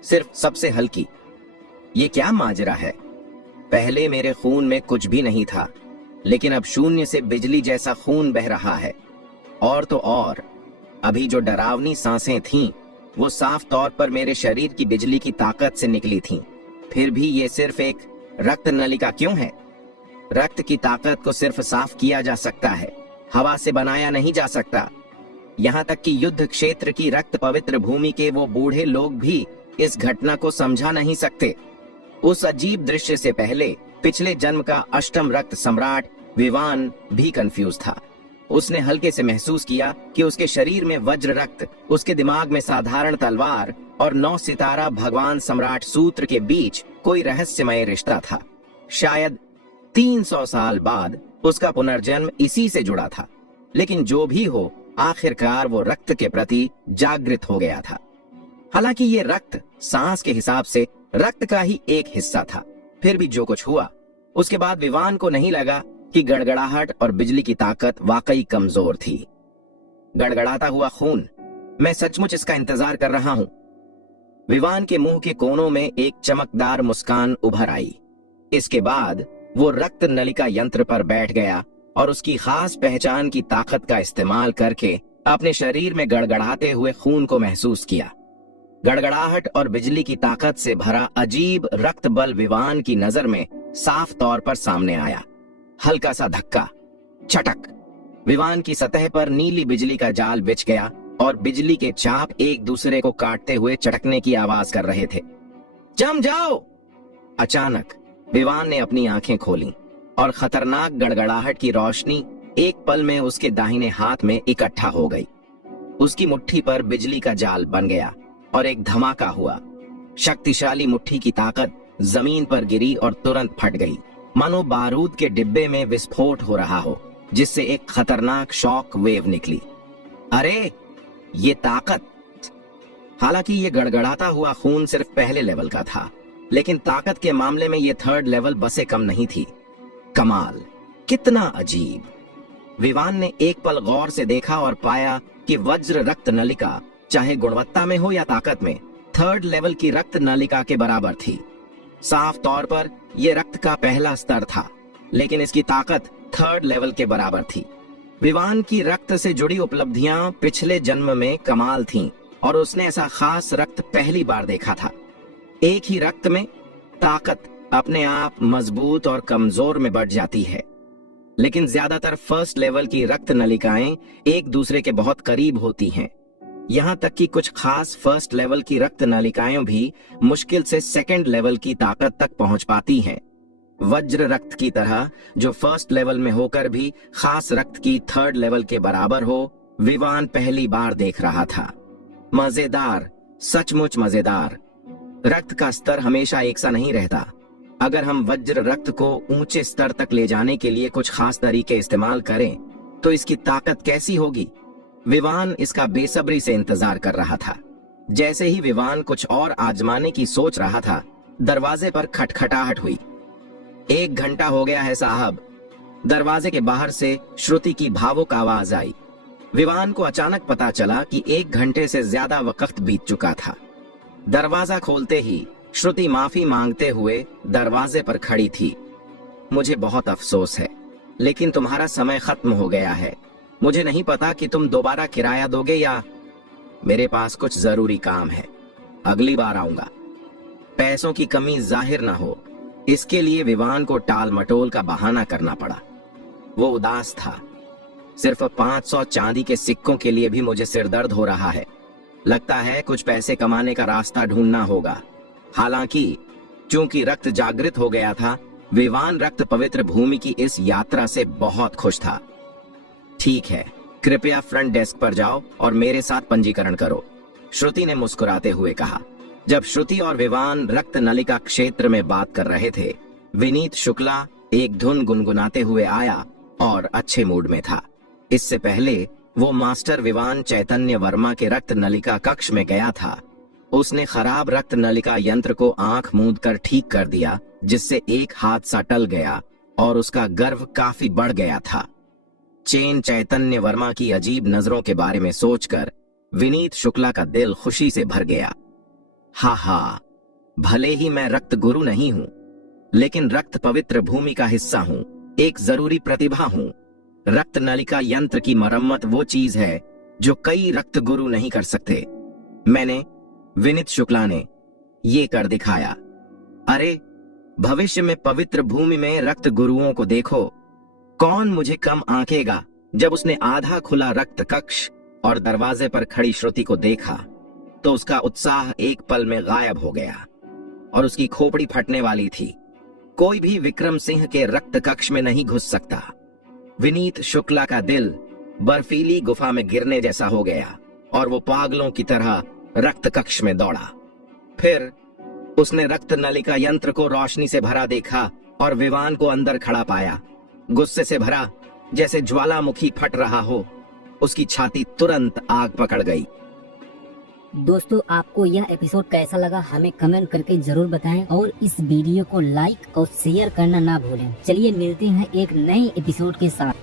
सिर्फ सबसे हल्की। ये क्या माजरा है? पहले मेरे खून में कुछ भी नहीं था, लेकिन अब शून्य से बिजली जैसा खून बह रहा है। और तो और अभी जो डरावनी सांसें थीं, वो साफ तौर पर मेरे शरीर की बिजली की ताकत से निकली थीं। फिर भी ये सिर्फ एक रक्त नलिका क्यों है? रक्त की ताकत को सिर्फ साफ किया जा सकता है, हवा से बनाया नहीं जा सकता। यहाँ तक कि युद्ध क्षेत्र की रक्त पवित्र भूमि के वो बूढ़े लोग भी इस घटना को समझा नहीं सकते। उस अजीब दृश्य से पहले पिछले जन्म का अष्टम रक्त सम्राट विवान भी कंफ्यूज था। उसने हल्के से महसूस किया कि उसके शरीर में वज्र रक्त, उसके दिमाग में साधारण तलवार और 9 सितारा भगवान सम्राट सूत्र के बीच कोई रहस्यमय रिश्ता था। शायद 300 साल बाद उसका पुनर्जन्म इसी से जुड़ा था। लेकिन जो भी हो, आखिरकार वो रक्त के प्रति जागृत हो गया था। हालांकि ये रक्त सांस के हिसाब से रक्त का ही एक हिस्सा था। फिर भी जो कुछ हुआ, उसके बाद विवान को नहीं लगा कि गड़गड़ाहट और बिजली की ताकत वाकई कमजोर थी। गड़गड़ाता हुआ खून, मैं सचमुच इसका इंतजार कर रहा हूं। विवान के मुंह के कोनों में एक चमकदार मुस्कान उभर आई। इसके बाद वो रक्त नलिका यंत्र पर बैठ गया और उसकी खास पहचान की ताकत का इस्तेमाल करके अपने शरीर में गड़गड़ाते हुए खून को महसूस किया। गड़गड़ाहट और बिजली की ताकत से भरा अजीब रक्त बल विवान की नजर में साफ तौर पर सामने आया। हल्का सा धक्का, छटक, विवान की सतह पर नीली बिजली का जाल बिछ गया और बिजली के चाप एक दूसरे को काटते हुए चटकने की आवाज कर रहे थे। जम जाओ! अचानक विवान ने अपनी आंखें खोलीं और खतरनाक गड़गड़ाहट की रोशनी एक पल में उसके दाहिने हाथ में इकट्ठा हो गई। उसकी मुट्ठी पर बिजली का जाल बन गया और एक धमाका हुआ। शक्तिशाली मुट्ठी की ताकत जमीन पर गिरी और तुरंत फट गई, मानो बारूद के डिब्बे में विस्फोट हो रहा हो, जिससे एक खतरनाक शॉक वेव निकली। अरे ये ताकत! हालांकि ये गड़गड़ाता हुआ खून सिर्फ पहले लेवल का था, लेकिन ताकत के मामले में ये थर्ड लेवल बसे कम नहीं थी। कमाल, कितना अजीब! विवान ने एक पल गौर से देखा और पाया कि वज्र रक्त नलिका, चाहे गुणवत्ता में हो या ताकत में, थर्ड लेवल की रक्त नलिका के बराबर थी। साफ तौर पर यह रक्त का पहला स्तर था, लेकिन इसकी ताकत थर्ड लेवल के बराबर थी। विवान की रक्त से जुड़ी उपलब्धियां पिछले जन्म में कमाल थीं, और उसने ऐसा खास रक्त पहली बार देखा था। एक ही रक्त में ताकत अपने आप मजबूत और कमजोर में बढ़ जाती है, लेकिन ज्यादातर फर्स्ट लेवल की रक्त नलिकाएं एक दूसरे के बहुत करीब होती हैं। यहां तक कि कुछ खास फर्स्ट लेवल की रक्त नलिकाएं भी मुश्किल से सेकंड लेवल की ताकत तक पहुंच पाती हैं। वज्र रक्त की तरह, जो फर्स्ट लेवल में होकर भी खास रक्त की थर्ड लेवल के बराबर हो, विवान पहली बार देख रहा था। मजेदार, सचमुच मजेदार। रक्त का स्तर हमेशा एक सा नहीं रहता। अगर हम वज्र रक्त को ऊंचे स्तर तक ले जाने के लिए कुछ खास तरीके इस्तेमाल करें, तो इसकी ताकत कैसी होगी? विवान इसका बेसब्री से इंतजार कर रहा था। जैसे ही विवान कुछ और आजमाने की सोच रहा था, दरवाजे पर खटखटाहट हुई। 1 घंटा हो गया है साहब। दरवाजे के बाहर से श्रुति की भावुक आवाज आई। विवान को अचानक पता चला कि 1 घंटे से ज्यादा वक्त बीत चुका था। दरवाजा खोलते ही श्रुति माफी मांगते हुए दरवाजे पर खड़ी थी। मुझे बहुत अफसोस है, लेकिन तुम्हारा समय खत्म हो गया है। मुझे नहीं पता कि तुम दोबारा किराया दोगे या... मेरे पास कुछ जरूरी काम है, अगली बार आऊंगा। पैसों की कमी जाहिर ना हो, इसके लिए विवान को टाल मटोल का बहाना करना पड़ा। वो उदास था। सिर्फ 500 चांदी के सिक्कों के लिए भी मुझे सिरदर्द हो रहा है। लगता है कुछ पैसे कमाने का रास्ता ढूंढना होगा। हालांकि चूंकि रक्त जागृत हो गया था, विवान रक्त पवित्र भूमि की इस यात्रा से बहुत खुश था। ठीक है, कृपया फ्रंट डेस्क पर जाओ और मेरे साथ पंजीकरण करो, श्रुति ने मुस्कुराते हुए कहा। जब श्रुति और विवान रक्त नलिका क्षेत्र में बात कर रहे थे, विनीत शुक्ला एक धुन गुनगुनाते हुए आया और अच्छे मूड में था। इससे पहले वो मास्टर विवान चैतन्य वर्मा के रक्त नलिका कक्ष में गया था। उसने खराब रक्त नलिका यंत्र को आंख मूंद कर ठीक कर दिया, जिससे एक हादसा टल गया और उसका गर्व काफी बढ़ गया था। चेन चैतन्य वर्मा की अजीब नजरों के बारे में सोचकर विनीत शुक्ला का दिल खुशी से भर गया। हा, भले ही मैं रक्त गुरु नहीं हूं, लेकिन रक्त पवित्र भूमि का हिस्सा हूं, एक जरूरी प्रतिभा हूं। रक्त नलिका यंत्र की मरम्मत वो चीज है जो कई रक्त गुरु नहीं कर सकते। मैंने, विनीत शुक्ला ने, ये कर दिखाया। अरे, भविष्य में पवित्र भूमि में रक्त गुरुओं को देखो। कौन मुझे कम आंकेगा? जब उसने आधा खुला रक्त कक्ष और दरवाजे पर खड़ी श्रुति को देखा, तो उसका उत्साह एक पल में गायब हो गया और उसकी खोपड़ी फटने वाली थी। कोई भी विक्रम सिंह के रक्त कक्ष में नहीं घुस सकता। विनीत शुक्ला का दिल बर्फीली गुफा में गिरने जैसा हो गया और वो पागलों की तरह रक्त कक्ष में दौड़ा। फिर उसने रक्त नलिका यंत्र को रोशनी से भरा देखा और विवान को अंदर खड़ा पाया, गुस्से से भरा, जैसे ज्वालामुखी फट रहा हो। उसकी छाती तुरंत आग पकड़ गई। दोस्तों, आपको यह एपिसोड कैसा लगा हमें कमेंट करके जरूर बताएं और इस वीडियो को लाइक और शेयर करना ना भूलें। चलिए मिलते हैं एक नए एपिसोड के साथ।